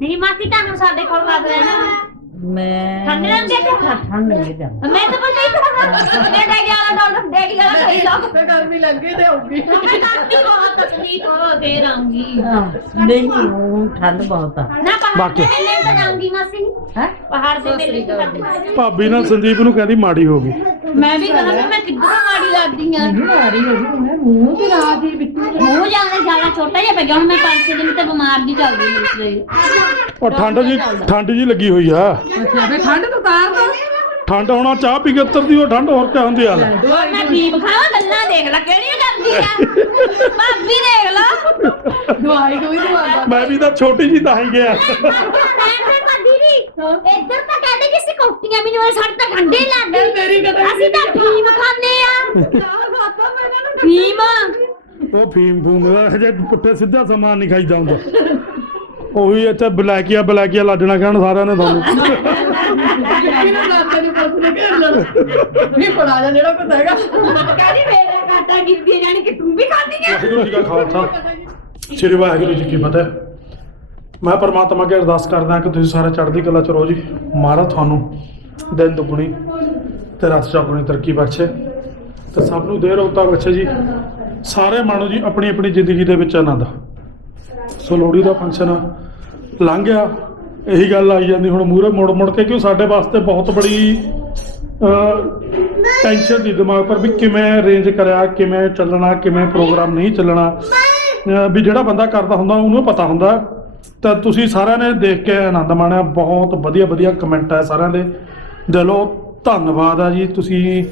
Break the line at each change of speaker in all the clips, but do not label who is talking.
ਨਹੀਂ ਮਾਸੀ ਤੁਹਾਨੂੰ ਸਾਡੇ ਕੋਲ ਕਦ ਰਹਿਣਾ
ਮੈਂ
ਠੰਡ ਹੈ ਕਿ?
ਠੰਡ ਲੱਗੀ ਜਾ
ਮੈਂ ਤਾਂ ਪਤਾ ਹੀ ਤਾਂ ਮੈਂ ਡੈਡੀ ਵਾਲਾ ਡਾਕਟਰ ਡੈਡੀ ਵਾਲਾ ਸਹੀ ਲੱਗ
ਤੇ ਗਰਮੀ ਲੱਗੀ ਤੇ ਆਉਗੀ
ਮੈਂ ਕਾਫੀ ਬਹੁਤ ਤਕਲੀਫ ਹੋ ਫੇਰ ਆਉਂਗੀ
ਨਹੀਂ ਹੁਣ ਠੰਡ ਬਹੁਤ ਆ।
ਨਾ ਪਹਾੜ
ਬਾਕੀ-
ਦੇ ਮੇਲੇ ਤਾਂ ਜਾਊਂਗੀ ਮਾਸੀ।
ਹੈ?
ਪਹਾੜ ਦੇ ਮੇਲੇ ਤੇ ਕਰਦੇ
ਭਾਬੀ ਨਾਲ ਸੰਦੀਪ ਨੂੰ ਕਹਿੰਦੀ ਮਾੜੀ ਹੋ ਗਈ।
ਮੈਂ ਵੀ ਕਹਾਂ ਵੀ ਮੈਂ ਕਿੱਧਰੋਂ ਮਾੜੀ ਲੱਗਦੀ ਆ।
ਨਹੀਂ ਆ ਰਹੀ ਹੋਈ ਮੈਂ ਮੂੰਹ ਤੇ ਲਾ ਦੀ ਬਿੱਟੂ
ਮੂੰਹ ਜਾਣਾ ਜ਼ਿਆਦਾ ਛੋਟਾ ਜਿਹਾ ਪੈ ਗਿਆ ਹੁਣ ਮੈਂ 5-6 ਦਿਨ ਤੇ ਬਿਮਾਰ ਜੀ ਚੱਲਦੀ ਇਸ ਲਈ
ਉਹ ਠੰਡ ਜੀ ਠੰਡ ਜੀ ਲੱਗੀ ਹੋਈ ਆ।
ਅੱਛਾ ਫੇ ਠੰਡ ਤੋਂ ਤਾਰ ਦੋ।
ਠੰਡ ਹੋਣਾ ਚਾਹ ਪੀ ਕੇ ਉਤਰਦੀ ਉਹ ਠੰਡ ਹੋਰ ਕਿਆ ਹੁੰਦੀ ਆ। ਲੈ
ਮੈਂ ਫੀਮ ਖਾਵਾਂ ਗੱਲਾਂ ਦੇਖ ਲੈ ਕਿਹੜੀਆਂ ਕਰਦੀ ਆ? ਭਾਬੀ ਦੇਖ ਲਾ।
ਦਵਾਈ ਕੋਈ ਦਵਾਦਾ
ਮੈਂ ਵੀ ਤਾਂ ਛੋਟੀ ਜੀ ਤਾਂ ਹੀ। ਗਿਆ
ਇੱਧਰ ਤਾਂ ਕਹਿੰਦੇ ਕਿ ਅਸੀਂ ਕੋਟੀਆਂ ਵੀ ਨਹੀਂ ਸਾਡੇ ਤਾਂ ਠੰਡੇ ਲੱਗਦੇ।
ਮੇਰੀ ਕਦੇ
ਅਸੀਂ ਤਾਂ ਫੀਮ ਖਾਂਦੇ ਆ। ਫੀਮ?
ਉਹ ਫੀਮ ਫੂਮ ਦਾ ਜੇ ਪੁੱਠੇ ਸਿੱਧਾ ਸਮਾਨ ਨਹੀਂ ਖਾਈਦਾ ਹੁੰਦਾ। ਉਹੀ ਇੱਥੇ ਬਲੈਕੀਆ ਬਲੈਕੀਆ ਲੱਜਣਾ ਕਹਿਣ ਸਾਰਿਆਂ ਨੇ ਤੁਹਾਨੂੰ।
ਕਿਹਨਾਂ ਦਾਤੇ ਨੂੰ ਪੁੱਛ ਲੈ ਘੇਰ ਲੈ ਵੀ ਫੜਾ ਜਾ ਜਿਹੜਾ ਕੁਝ ਹੈਗਾ
ਕਹਿੰਦੀ ਮੇਰਾ ਕਾਟਾ ਗਿਰਦੀ ਜਾਨੀ ਕਿ ਤੂੰ ਵੀ ਖਾਂਦੀ ਆ
ਵਾਹਿਗੁਰੂ ਜੀ ਕਾ ਖਾਲਸਾ ਸ੍ਰੀ ਵਾਹਿਗੁਰੂ ਜੀ ਕੀ ਫਤਿਹ। ਮੈਂ ਪਰਮਾਤਮਾ ਅੱਗੇ ਅਰਦਾਸ ਕਰਦਾ ਕਿ ਤੁਸੀਂ ਸਾਰੇ ਚੜ੍ਹਦੀ ਕਲਾ ਚ ਰਹੋ ਜੀ। ਮਹਾਰਾਜ ਤੁਹਾਨੂੰ ਦਿਨ ਦੁਗਣੀ ਤੇ ਰਾਤ ਚੌਗੁਣੀ ਤਰੱਕੀ ਬਖਸ਼ੇ। ਤੇ ਸਭ ਨੂੰ ਦੇਰ ਰੋਗਤਾ ਬਖਸ਼ੇ ਜੀ। ਸਾਰੇ ਮਾਣੋ ਜੀ ਆਪਣੀ ਆਪਣੀ ਜ਼ਿੰਦਗੀ ਦੇ ਵਿੱਚ ਆਨੰਦ। ਸੋ ਲੋਹੜੀ ਦਾ ਫੰਕਸ਼ਨ ਲੰਘ ਗਿਆ। ਇਹੀ ਗੱਲ ਆਈ ਜਾਂਦੀ ਹੁਣ ਮੂਹਰੇ ਮੁੜ ਮੁੜ ਕੇ ਕਿਉਂ ਸਾਡੇ ਵਾਸਤੇ ਬਹੁਤ ਬੜੀ ਟੈਨਸ਼ਨ ਦੀ ਦਿਮਾਗ ਪਰ ਵੀ ਕਿਵੇਂ ਅਰੇਂਜ ਕਰਿਆ, ਕਿਵੇਂ ਚੱਲਣਾ, ਕਿਵੇਂ ਪ੍ਰੋਗਰਾਮ ਨਹੀਂ ਚੱਲਣਾ। ਵੀ ਜਿਹੜਾ ਬੰਦਾ ਕਰਦਾ ਹੁੰਦਾ, ਉਹਨੂੰ ਪਤਾ ਹੁੰਦਾ। ਤਾਂ ਤੁਸੀਂ ਸਾਰਿਆਂ ਨੇ ਦੇਖ ਕੇ ਆਨੰਦ ਮਾਣਿਆ। ਬਹੁਤ ਵਧੀਆ ਵਧੀਆ ਕਮੈਂਟ ਆਏ ਸਾਰਿਆਂ ਦੇ। ਦਿਲੋਂ ਧੰਨਵਾਦ ਆ ਜੀ। ਤੁਸੀਂ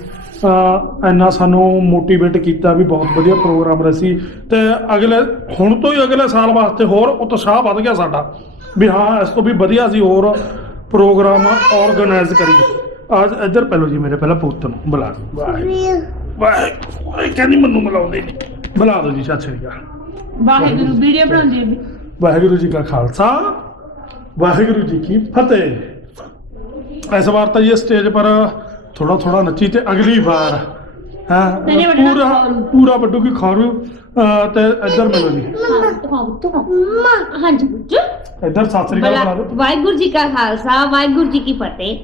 ਇੰਨਾ ਸਾਨੂੰ ਮੋਟੀਵੇਟ ਕੀਤਾ ਵੀ ਬਹੁਤ ਵਧੀਆ ਪ੍ਰੋਗਰਾਮ ਰਸੀ ਤੇ ਅਗਲੇ, ਹੁਣ ਤੋਂ ਹੀ ਅਗਲੇ ਸਾਲ ਵਾਸਤੇ ਹੋਰ ਉਤਸ਼ਾਹ ਵੱਧ ਗਿਆ ਸਾਡਾ। ਵੀ ਹਾਂ ਇਸ ਤੋਂ ਵੀ ਵਧੀਆ ਅਸੀਂ ਹੋਰ ਪ੍ਰੋਗਰਾਮ ਆਰਗੇਨਾਈਜ਼ ਕਰੀਏ। ਅੱਜ ਇੱਧਰ ਪਹਿਲੋ ਜੀ ਮੇਰੇ ਪਹਿਲਾਂ ਪੁੱਤ ਨੂੰ ਬੁਲਾ ਦਿਓ। ਕਹਿੰਦੀ ਮੈਨੂੰ ਮਿਲਾਉਂਦੇ ਨਹੀਂ ਬੁਲਾ ਦਿਓ ਜੀ ਸਤਿ ਸ਼੍ਰੀ ਅਕਾਲ।
ਵਾਹਿਗੁਰੂ ਵੀਡੀਓ ਬਣਾਉਂਦੀ
ਵਾਹਿਗੁਰੂ ਜੀ ਕਾ ਖਾਲਸਾ। ਵਾਹਿਗੁਰੂ ਜੀ ਕੀ ਫਤਿਹ। ਇਸ ਵਾਰ ਤਾਂ ਇਹ ਸਟੇਜ ਪਰ ਥੋੜਾ ਥੋੜਾ ਨੱਚੀ ਤੇ ਅਗਲੀ ਵਾਰ ਹਾਂ ਪੂਰਾ ਪੂਰਾ ਵੱਡੂ ਕੀ ਖਾਰੂ ਅਹ, ਤੇ ਇੱਧਰ ਮਿਲੋ ਜੀ।
ਹਾਂਜੀ
ਇੱਧਰ ਸਤਿ ਸ੍ਰੀ ਅਕਾਲ ਬੁਲਾ ਦਿਓ
ਵਾਹਿਗੁਰੂ ਜੀ ਕਾ ਖਾਲਸਾ ਵਾਹਿਗੁਰੂ ਜੀ ਕੀ ਫਤਿਹ।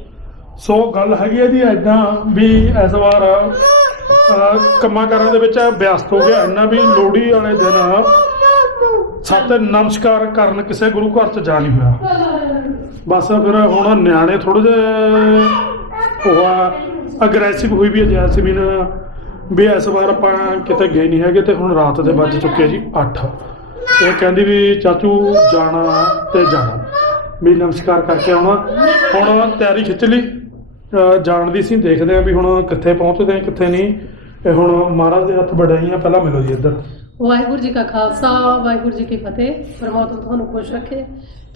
ਸੋ ਗੱਲ ਹੈਗੀ ਹੈ ਜੀ ਐਦਾਂ ਵੀ ਇਸ ਵਾਰ ਅਹ, ਕੰਮਾਂ ਕਾਰਾਂ ਦੇ ਵਿੱਚ ਵਿਅਸਤ ਹੋ ਗਿਆ। ਇੰਨਾ ਵੀ ਲੋਹੜੀ ਵਾਲੇ ਦਿਨ ਸਤ ਨਮਸਕਾਰ ਕਰਨ ਕਿਸੇ ਗੁਰੂ ਘਰ ਚ ਜਾ ਨਹੀਂ ਹੋਇਆ। ਬਸ ਫਿਰ ਹੁਣ ਨਿਆਣੇ ਥੋੜੇ ਜਿਹੇ ਉਹ ਅਗਰੈਸਿਵ ਹੋਈ ਵੀ ਹੈ ਜੈਸਮੀਨ ਵੀ ਇਸ ਵਾਰ ਆਪਾਂ ਕਿਤੇ ਗਏ ਨਹੀਂ ਹੈਗੇ ਤੇ ਹੁਣ ਰਾਤ ਦੇ ਵੱਜ ਚੁੱਕੇ ਜੀ 8 ਇਹ ਕਹਿੰਦੀ ਵੀ ਚਾਚੂ ਜਾਣਾ ਤੇ ਜਾਣਾ। ਵੀ ਨਮਸਕਾਰ ਕਰਕੇ ਆਉਣਾ। ਹੁਣ ਤਿਆਰੀ ਖਿੱਚ ਲਈ। ਜਾਣ ਦੀ ਸੀ ਦੇਖਦੇ ਆ ਵੀ ਹੁਣ ਕਿੱਥੇ ਪਹੁੰਚਦੇ ਆ ਕਿੱਥੇ ਨਹੀਂ। ਇਹ ਹੁਣ ਮਹਾਰਾਜ ਦੇ ਹੱਥ ਵਡਾਈਆਂ ਪਹਿਲਾਂ ਮਿਲੋ ਜੀ ਇੱਧਰ।
ਵਾਹਿਗੁਰੂ ਜੀ ਕਾ ਖਾਲਸਾ ਵਾਹਿਗੁਰੂ ਜੀ ਕੀ ਫਤਿਹ। ਪਰਮਾਤਮਾ ਤੁਹਾਨੂੰ ਖੁਸ਼ ਰੱਖੇ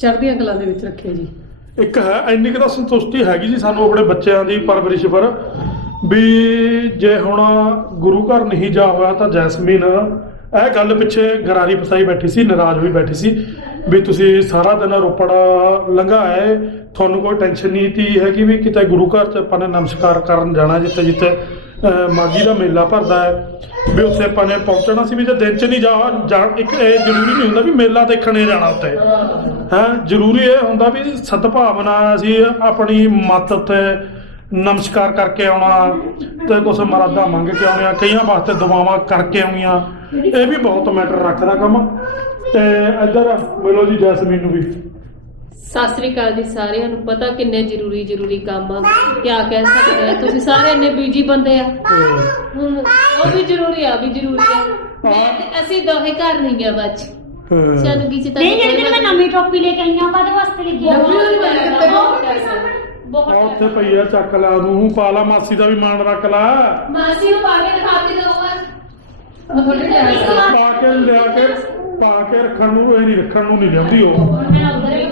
ਚੜ੍ਹਦੀਆਂ ਕਲਾਂ ਦੇ ਵਿੱਚ ਰੱਖੇ ਜੀ।
ਇੱਕ ਹੈ ਇੰਨੀ ਕੁ ਤਾਂ ਸੰਤੁਸ਼ਟੀ ਹੈਗੀ ਜੀ ਸਾਨੂੰ ਆਪਣੇ ਬੱਚਿਆਂ ਦੀ ਪਰਵਰਿਸ਼ ਪਰ। ਵੀ ਜੇ ਹੁਣ ਗੁਰੂ ਘਰ ਨਹੀਂ ਜਾ ਹੋਇਆ ਤਾਂ ਜੈਸਮੀਨ ਇਹ ਗੱਲ ਪਿੱਛੇ ਗਰਾਰੀ ਫਸਾਈ ਬੈਠੀ ਸੀ, ਨਾਰਾਜ਼ ਹੋਈ ਬੈਠੀ ਸੀ ਵੀ ਤੁਸੀਂ ਸਾਰਾ ਦਿਨ ਰੋਪੜ ਲੰਘਾਏ ਤੁਹਾਨੂੰ ਕੋਈ ਟੈਨਸ਼ਨ ਨਹੀਂ ਤੀ ਹੈਗੀ ਵੀ ਕਿਤੇ ਗੁਰੂ ਘਰ ਚ ਆਪਾਂ ਨੇ ਨਮਸਕਾਰ ਕਰਨ ਜਾਣਾ ਜਿੱਥੇ ਜਿੱਥੇ, ਅਹ, ਮਾਘੀ ਦਾ ਮੇਲਾ ਭਰਦਾ ਹੈ, ਵੀ ਉੱਥੇ ਆਪਾਂ ਨੇ ਪਹੁੰਚਣਾ ਸੀ ਵੀ ਜੇ ਦਿਨ ਚ ਨਹੀਂ ਜਾ ਇੱਕ ਇਹ ਜ਼ਰੂਰੀ ਨਹੀਂ ਹੁੰਦਾ ਵੀ ਮੇਲਾ ਦੇਖਣੇ ਜਾਣਾ ਉੱਥੇ। ਹੈ, ਜ਼ਰੂਰੀ ਇਹ ਹੁੰਦਾ ਵੀ ਸਦਭਾਵਨਾ ਅਸੀਂ ਆਪਣੀ ਮੱਤ ਉੱਤੇ ਨਮਸਕਾਰ ਕਰਕੇ ਆਉਣਾ ਤੇ ਕੁਝ ਮਰਾਦਾ ਮੰਗ ਕੇ ਆਉਣੀਆਂ ਕਈਆਂ ਵਾਸਤੇ ਦੁਆਵਾਂ ਕਰਕੇ ਆਉਣੀਆਂ ਇਹ ਵੀ ਬਹੁਤ ਮੈਟਰ ਰੱਖਦਾ ਕੰਮ। ਤੇ ਇੱਧਰ ਮਿਲੋ ਜੀ ਜੈਸਮੀਨ ਨੂੰ ਵੀ।
ਸਤਿ ਸ੍ਰੀ ਅਕਾਲ ਜੀ ਸਾਰਿਆਂ ਨੂੰ ਪਤਾ ਕਿੰਨੇ ਜ਼ਰੂਰੀ ਜ਼ਰੂਰੀ ਕੰਮ ਆ ਕਿਆ ਕਹਿ ਸਕਦੇ ਆ ਤੁਸੀਂ ਸਾਰੇ ਇੰਨੇ ਬੀਜੀ ਬੰਦੇ ਆ। ਹੁਣ ਉਹ ਵੀ ਜ਼ਰੂਰੀ ਆ ਵੀ ਜ਼ਰੂਰੀ ਆ। ਮੈਂ ਤੇ ਅਸੀਂ ਦੋਹੇ ਘਰ ਨਹੀਂ ਆ ਬੱਚ
ਅਹ,
ਚੰਗੀ ਚ ਤਾਂ
ਨਹੀਂ ਜਿਹੜੀ ਮੈਂ ਨਵੀਂ ਟੋਪੀ ਲੈ ਕੇ ਆਈ ਆ ਕਾਦੇ ਵਾਸਤੇ ਲੈ ਕੇ
ਕੇ ਆਈ
ਬਹੁਤ
ਉੱਥੇ ਪਈ ਆ ਚੱਕ ਲਾ ਨੂੰ ਪਾਲਾ ਮਾਸੀ ਦਾ ਵੀ ਮਾਣ ਰੱਖ ਲਾ।
ਮਾਸੀ ਨੂੰ ਪਾ ਕੇ ਦਿਖਾ ਕੇ ਦਊਗਾ
ਉਹ ਟਾਈਮ
ਪਾ ਕੇ ਲਿਆ ਕੇ ਪਾ ਕੇ ਰੱਖਣ ਨੂੰ ਇਹ ਨਹੀਂ ਰੱਖਣ ਨੂੰ ਨਹੀਂ ਲਿਆਉਂਦੀ ਉਹ।
ਮੈਂ ਉਧਰ ਹੀ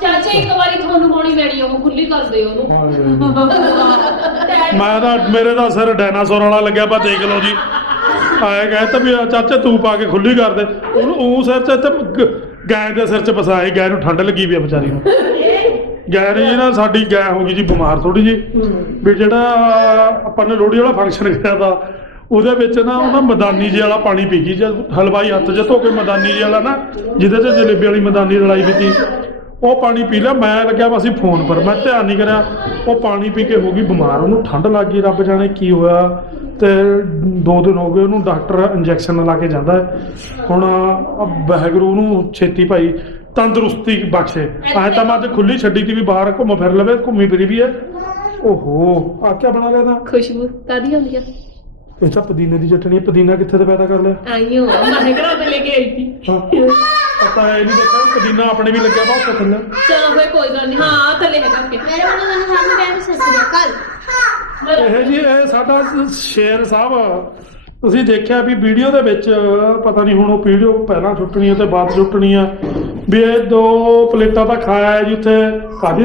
ਚਾਚਾ ਇੱਕ ਵਾਰੀ ਤੁਹਾਨੂੰ ਪਾਉਣੀ ਪੈਣੀ ਆ, ਉਹ ਖੁੱਲੀ ਕਰ ਦਿਓ ਉਹਨੂੰ।
ਮੈਂ ਤਾਂ ਮੇਰੇ ਦਾ ਸਿਰ ਡਾਇਨਾਸੌਰ ਵਾਲਾ ਲੱਗਿਆ ਪਾ ਦੇਖ ਲਓ ਜੀ। ਆਏ ਗਏ ਤਾਂ ਵੀ ਚਾਚਾ ਤੂੰ ਪਾ ਕੇ ਖੁੱਲੀ ਕਰ ਦੇ। ਉਹਨੂੰ ਉਹ ਸਿਰ 'ਚ ਇੱਥੇ ਗ- ਗਾਂ ਦੇ ਸਿਰ 'ਚ ਫਸਾਏ ਗਾਂ ਨੂੰ ਠੰਡ ਲੱਗੀ ਵੀ ਆ ਵਿਚਾਰੀ ਨੂੰ। ਗਾਂ ਨੇ ਨਾ ਸਾਡੀ ਗਾਂ ਹੋ ਗਈ ਜੀ ਬਿਮਾਰ ਥੋੜੀ ਜੀ। ਵੀ ਜਿਹੜਾ ਆਪਾਂ ਨੇ ਲੋਹੜੀ ਵਾਲਾ ਫੰਕਸ਼ਨ ਕਰਿਆ ਦਾ ਉਹਦੇ ਵਿੱਚ ਨਾ ਉਹਨਾਂ ਮਦਾਨੀ ਜੀ ਵਾਲਾ ਪਾਣੀ ਪੀ ਗਈ ਜਦ ਹਲਵਾਈ ਹੱਥ 'ਚ ਧੋ ਕੇ ਮਦਾਨੀ ਜੀ ਵਾਲਾ ਨਾ ਜਿਹਦੇ 'ਚ ਜਲੇਬੀ ਵਾਲੀ ਮਦਾਨੀ ਰਲਾਈ ਵੀ ਸੀ ਉਹ ਪਾਣੀ ਪੀ ਲਿਆ ਮੈਂ ਲੱਗਿਆ ਵਾ ਸੀ ਫੋਨ ਪਰ ਮੈਂ ਧਿਆਨ ਨਹੀਂ ਕਰਿਆ। ਉਹ ਪਾਣੀ ਪੀ ਕੇ ਹੋ ਗਈ ਬਿਮਾਰ ਉਹਨੂੰ ਠੰਡ ਲੱਗ ਗਈ ਰੱਬ ਜਾਣੇ ਕੀ ਹੋਇਆ। ਤੇ ਦੋ ਦਿਨ ਹੋ ਗਏ ਉਹਨੂੰ ਡਾਕਟਰ ਇੰਜੈਕਸ਼ਨ ਲਾ ਕੇ ਜਾਂਦਾ। ਹੁਣ ਵਾਹਿਗੁਰੂ ਉਹਨੂੰ ਛੇਤੀ ਭਾਈ ਤੰਦਰੁਸਤੀ ਬਖਸ਼ੇ। ਐ ਤਾਂ ਮੈਂ ਅੱਜ ਖੁੱਲੀ ਛੱਡੀ ਤੀ ਵੀ ਬਾਹਰ ਘੁੰਮ ਫਿਰ ਲਵੇ ਘੁੰਮੀ ਫਿਰੀ ਵੀ ਹੈ। ਓਹੋ ਆ ਕੀ ਬਣਾ ਲਿਆ ਤਾਂ।
ਖੁਸ਼ਬੂ ਕਾਦੀ ਹੁੰਦੀ ਆ?
ਇਹ ਤਾਂ ਪੁਦੀਨੇ ਦੀ ਚਟਣੀ ਹੈ। ਪੁਦੀਨਾ ਕਿੱਥੇ ਤੇ ਪੈਦਾ ਕਰ ਲਿਆ?
ਆਈਓ ਮਾਹੇ ਘਰੋਂ ਤੇ ਲੈ ਕੇ ਆਈ ਸੀ।
ਹਾਂ। ਪਤਾ ਇਹ ਨਹੀਂ ਦੇਖਿਆ ਪੁਦੀਨਾ ਆਪਣੇ ਵੀ ਲੱਗਿਆ ਵਾ ਉੱਥੇ ਥੱਲੇ।
ਚਲੋ ਫੇ ਕੋਈ ਗੱਲ ਨਹੀਂ ਹਾਂ ਥੱਲੇ ਹੈ ਕਰਕੇ
ਮੇਰੇ ਵੱਲੋਂ ਮੈਨੂੰ ਸਾਨੂੰ ਕਹਿ ਸਤਿ ਸ੍ਰੀ ਅਕਾਲ
ਇਹ ਜੀ ਇਹ ਸਾਡਾ ਸ਼ੇਰ ਸਾਹਿਬ ਤੁਸੀਂ ਦੇਖਿਆ ਵੀ ਵੀਡੀਓ ਦੇ ਵਿੱਚ ਪਤਾ ਨਹੀਂ ਹੁਣ ਉਹ ਵੀਡੀਓ ਪਹਿਲਾਂ ਛੁੱਟਣੀ ਹੈ ਤੇ ਬਾਅਦ ਛੁੱਟਣੀ ਆ ਵੀ ਇਹ ਦੋ ਪਲੇਟਾਂ ਤਾਂ ਖਾਇਆ ਹੈ ਜੀ ਉੱਥੇ। ਕਾਦੀ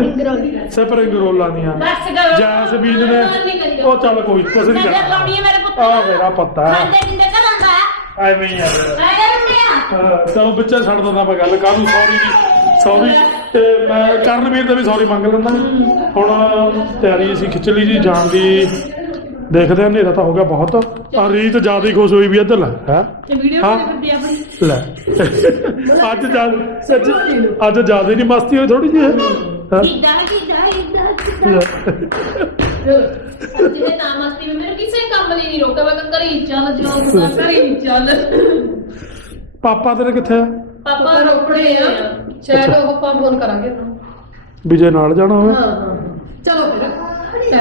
ਸਪਰਿੰਗ ਰੋਲਾਂ ਦੀਆਂ।
ਬਸ ਕਰੋ
ਜੈਸਮੀਨ ਨੇ ਉਹ ਚੱਲ ਕੋਈ ਕੁਛ ਨਹੀਂ
ਨਜ਼ਰ ਲਾਉਣੀ ਹੈ ਮੇਰੇ ਪੁੱਤ।
ਆ ਮੇਰਾ ਪੱਤਾ
ਖਾਂਦੇ ਪਿੰਦੇ ਘਰਾਂ ਦਾ।
ਐਵੇਂ ਹੀ ਆ ਮੇਰਾ।
ਮੈਂ ਕਹਿੰਦੀ ਆ।
ਚਲੋ ਬੱਚਾ ਛੱਡ ਦਿੰਦਾ ਮੈਂ ਗੱਲ। ਕਾਹਨੂੰ ਸੌਰੀ ਜੀ? ਸੌਰੀ ਤੇ ਮੈਂ ਕਰਨਵੀਰ ਦਾ ਵੀ ਸੌਰੀ ਮੰਗ ਲੈਂਦਾ। ਹੁਣ ਤਿਆਰੀ ਅਸੀਂ ਖਿੱਚ ਲਈ ਜੀ ਜਾਣ ਦੀ। ਦੇਖਦੇ ਆ ਹਨੇਰਾ ਤਾਂ ਹੋ ਗਿਆ ਬਹੁਤ। ਆ ਰੀਤ ਜ਼ਿਆਦਾ ਹੀ ਖੁਸ਼ ਹੋਈ ਵੀ ਇੱਧਰ ਲੈ। ਹੈ?
ਤੇ ਵੀਡੀਓ
ਹਾਂ।
ਕਿਵੇਂ ਫਿਰਦੀ ਆਪਣੀ।
ਲੈ। ਅੱਜ ਜਾ ਸੱਚ ਅੱਜ ਜ਼ਿਆਦਾ ਨਹੀਂ ਮਸਤੀ ਹੋਈ ਥੋੜੀ ਜਿਹੀ ਹੈਂ?
ਕਿੱਦਾਂ ਕਿੱਦਾਂ ਕਿੱਦਾਂ
ਲੈ।
ਜਿਹਨੇ ਤਾਂ ਮਸਤੀ ਵਿੱਚ ਮੈਨੂੰ ਕਿਸੇ ਕੰਮ ਲਈ ਨਹੀਂ ਰੋਕਿਆ ਮੈਂ ਕਿਹਾ ਘਰੇ ਹੀ ਚੱਲ ਜੋ ਘਰੇ ਹੀ ਚੱਲ।
ਪਾਪਾ ਤੇਰੇ ਕਿੱਥੇ ਆ?
ਪਾਪਾ
ਰੋਪੜੇ ਆ। ਸ਼ਾਇਦ ਉਹ ਆਪਾਂ ਫੋਨ ਕਰਾਂਗੇ।
ਵਿਜੇ ਨਾਲ ਜਾਣਾ ਹੋਵੇ?
ਹਾਂ ਹਾਂ। ਚਲੋ ਫਿਰ।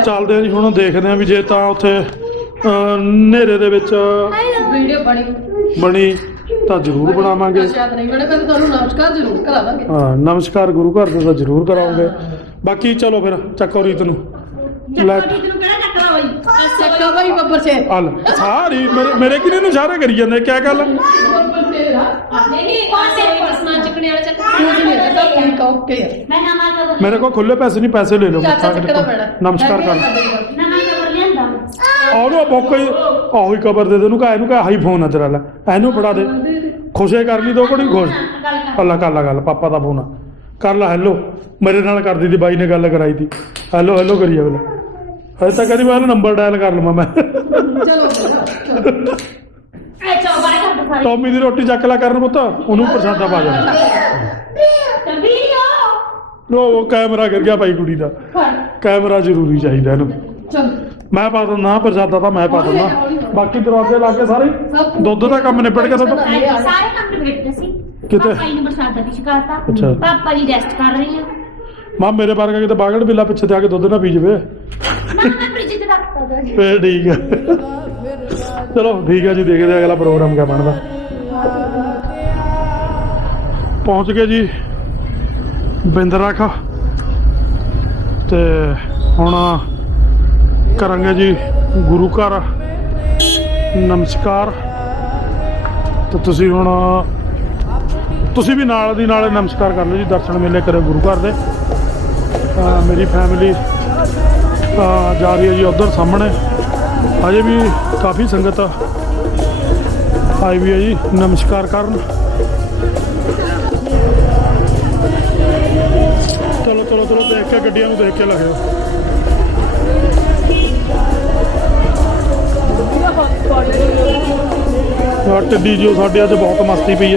ਚੱਲਦੇ ਆ ਜੀ ਹੁਣ ਦੇਖਦੇ ਆ ਵੀ ਜੇ ਤਾਂ ਉੱਥੇ ਹਨੇਰੇ ਦੇ ਵਿੱਚ
ਵੀਡੀਓ ਬਣੀ।
ਬਣੀ ਤਾਂ ਜ਼ਰੂਰ ਬਣਾਵਾਂਗੇ।
ਸ਼ਾਇਦ ਨਹੀਂ ਬਣੇ ਪਰ ਤੁਹਾਨੂੰ ਨਮਸਕਾਰ ਜ਼ਰੂਰ ਕਰਾਵਾਂਗੇ।
ਹਾਂ ਨਮਸਕਾਰ ਗੁਰੂ ਘਰ ਦੇ ਤਾਂ ਜ਼ਰੂਰ ਕਰਾਉਂਗੇ ਬਾਕੀ ਚਲੋ ਫਿਰ ਚੱਕੋ ਰੀਤ ਨੂੰ। ਲੈ।
ਚੱਕੋ ਜੀ ਨੂੰ ਕਿਹੜਾ ਚੱਕਰਾ ਹੋਈ
ਚੱਕਾ ਭਾਈ ਬੱਬਰ ਸੇ
ਹਲ ਸਾਰੀ ਮੇਰੇ ਮੇਰੇ ਕਿਨੇ ਨੂੰ ਇਸ਼ਾਰਾ ਕਰੀ ਜਾਂਦੇ ਕਿਆ ਗੱਲ ਮੇਰੇ ਕੋਲ ਖੁੱਲੇ ਪੈਸੇ ਨਹੀਂ ਪੈਸੇ ਲੈ ਲਓ
ਚਾਚਾ
ਮੱਥਾ
ਚੱਕਣਾ
ਟੇਕੋ।
ਪੈਣਾ।
ਨਮਸਕਾਰ ਕਰ।
ਨਵਾਂ ਕਵਰ ਲਿਆਂਦਾ
ਉਹਨੂੰ ਬੋਕੋ ਹੀ ਆਹੋ ਹੀ ਕਬਰ ਦੇ ਦੇ ਉਹਨੂੰ ਕਹ ਇਹਨੂੰ ਕਹ ਹਾਈ ਫੋਨ ਆ ਤੇਰਾ ਲੈ। ਇਹਨੂੰ ਫੜਾ ਦੇ। ਖੁਸ਼ੇ ਕਰ ਲਈ ਦੋ ਘੜੀ ਖੁਸ਼।
ਗੱਲ ਕਰ।
ਅੱਲਾ ਕਰ ਲਾ ਗੱਲ ਪਾਪਾ ਦਾ ਫੋਨ ਆ। ਕਰ ਲਾ ਹੈਲੋ ਮੇਰੇ ਨਾਲ ਕਰਦੀ ਦੀ ਬਾਈ ਨੇ ਗੱਲ ਕਰਾਈ ਦੀ ਹੈਲੋ ਹੈਲੋ ਕਰੀ ਅਗਲਾ। ਹਜੇ ਤਾਂ ਕਰੀ ਮੈਂ ਉਹਦਾ ਨੰਬਰ ਡਾਇਲ ਕਰ ਲਵਾਂ ਮੈਂ।
ਚਲੋ।
ਐ ਚੋ ਬਾਈ ਕਰ ਸਾਰੇ।
ਟੌਮੀ ਦੀ ਰੋਟੀ ਚੱਕ ਲਾ ਕਰਨ ਪੁੱਤ ਉਹਨੂੰ ਪ੍ਰਸ਼ਾਦਾ ਪਾ ਜਾਣਾ
ਵੀਡੀਓ।
ਉਹ ਕੈਮਰਾ ਗਿਰ ਗਿਆ ਭਾਈ ਕੁੜੀ ਦਾ। ਕੈਮਰਾ ਜ਼ਰੂਰੀ ਚਾਹੀਦਾ ਇਹਨੂੰ।
ਚਲੋ।
ਮੈਂ ਪਾ ਦਿੰਦਾ ਪ੍ਰਸ਼ਾਦਾ ਤਾਂ ਮੈਂ ਪਾ ਦਿੰਦਾ। ਬਾਕੀ ਦਰਵਾਜ਼ੇ ਲਾ ਕੇ ਸਾਰੇ ਦੁੱਧ ਦਾ ਕੰਮ ਨਿਬੜ ਗਿਆ ਤੁਹਾਡਾ?
ਸਾਰੇ ਕੰਮ ਨਿਬੇੜਦੇ ਸੀ।
ਕਿਤੇ?
ਪਾਪਾ ਜੀ ਨੂੰ ਬਰਸਾਤ ਦੀ ਸ਼ਿਕਾਇਤ
ਅੱਛਾ।
ਆ ਪਾਪਾ ਜੀ ਰੈਸਟ ਕਰ ਰਹੇ ਆ।
ਮਾਂ ਮੇਰੇ ਵਰਗਾ ਕਿਤੇ ਬਾਗੜ ਬਿੱਲਾ ਪਿੱਛੇ ਤੇ ਆ ਕੇ ਦੁੱਧ ਨਾ ਪੀ ਜਵੇ।
ਨਾ ਮੈਂ ਫ੍ਰਿਜ 'ਚ ਰੱਖਤਾ ਉਹਦਾ
ਫੇਰ ਠੀਕ ਹੈ ਚਲੋ, ਠੀਕ ਹੈ ਜੀ, ਦੇਖਦੇ ਹਾਂ ਅਗਲਾ ਪ੍ਰੋਗਰਾਮ ਕਿਆ ਬਣਦਾ। ਪਹੁੰਚ ਗਏ ਜੀ ਬਿੰਦਰਾਖ। ਤੇ ਹੁਣ ਕਰਾਂਗੇ ਜੀ ਗੁਰੂ ਘਰ। ਨਮਸਕਾਰ। ਤੇ ਤੁਸੀਂ ਹੁਣ, ਤੁਸੀਂ ਵੀ ਨਾਲ ਦੀ ਨਾਲ ਨਮਸਕਾਰ ਕਰ ਲਓ ਜੀ, ਦਰਸ਼ਨ ਮੇਲੇ ਕਰਿਓ ਗੁਰੂ ਘਰ ਦੇ। ਮੇਰੀ ਫੈਮਿਲੀ ਜਾ ਰਹੀ ਹੈ ਜੀ ਉਧਰ ਸਾਹਮਣੇ। ਅਜੇ ਵੀ ਕਾਫੀ ਸੰਗਤ ਆਈ ਵੀ ਹੈ ਜੀ ਨਮਸਕਾਰ ਕਰਨ। ਚਲੋ ਚਲੋ ਚਲੋ ਦੇਖ ਕੇ ਗੱਡੀਆਂ ਨੂੰ ਦੇਖ ਕੇ ਲੱਗਿਓ ਟੱਡੀ ਜੋ ਸਾਡੇ ਅੱਜ ਬਹੁਤ ਮਸਤੀ ਪਈ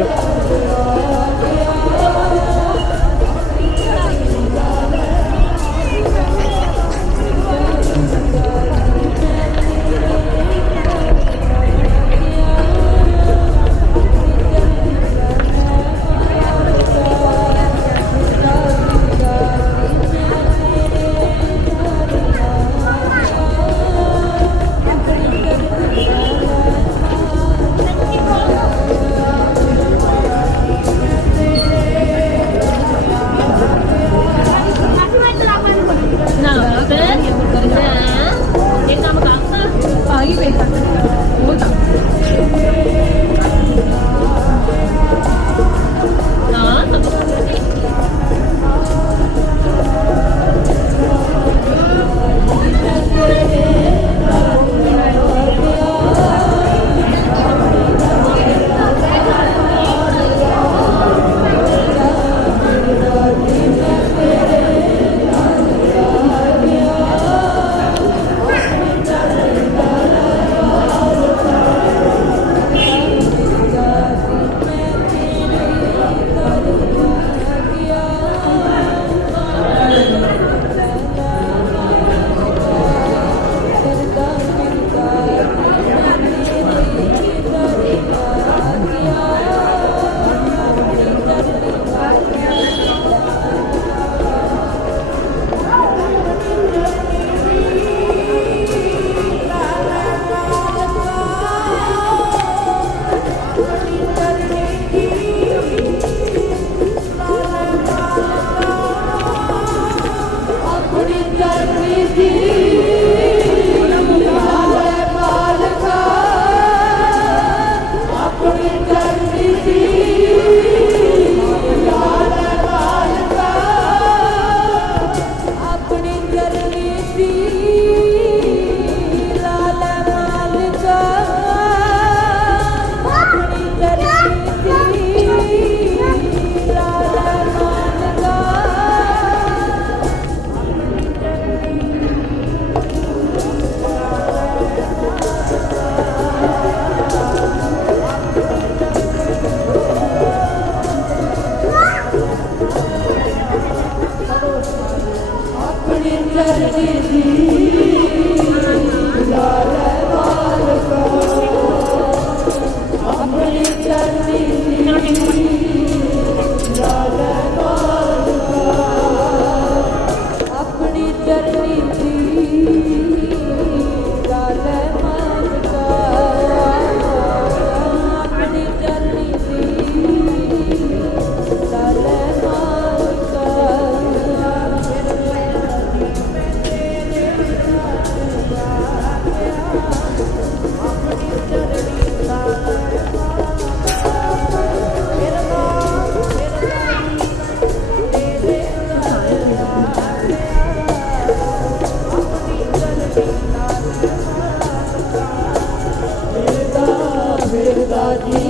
God.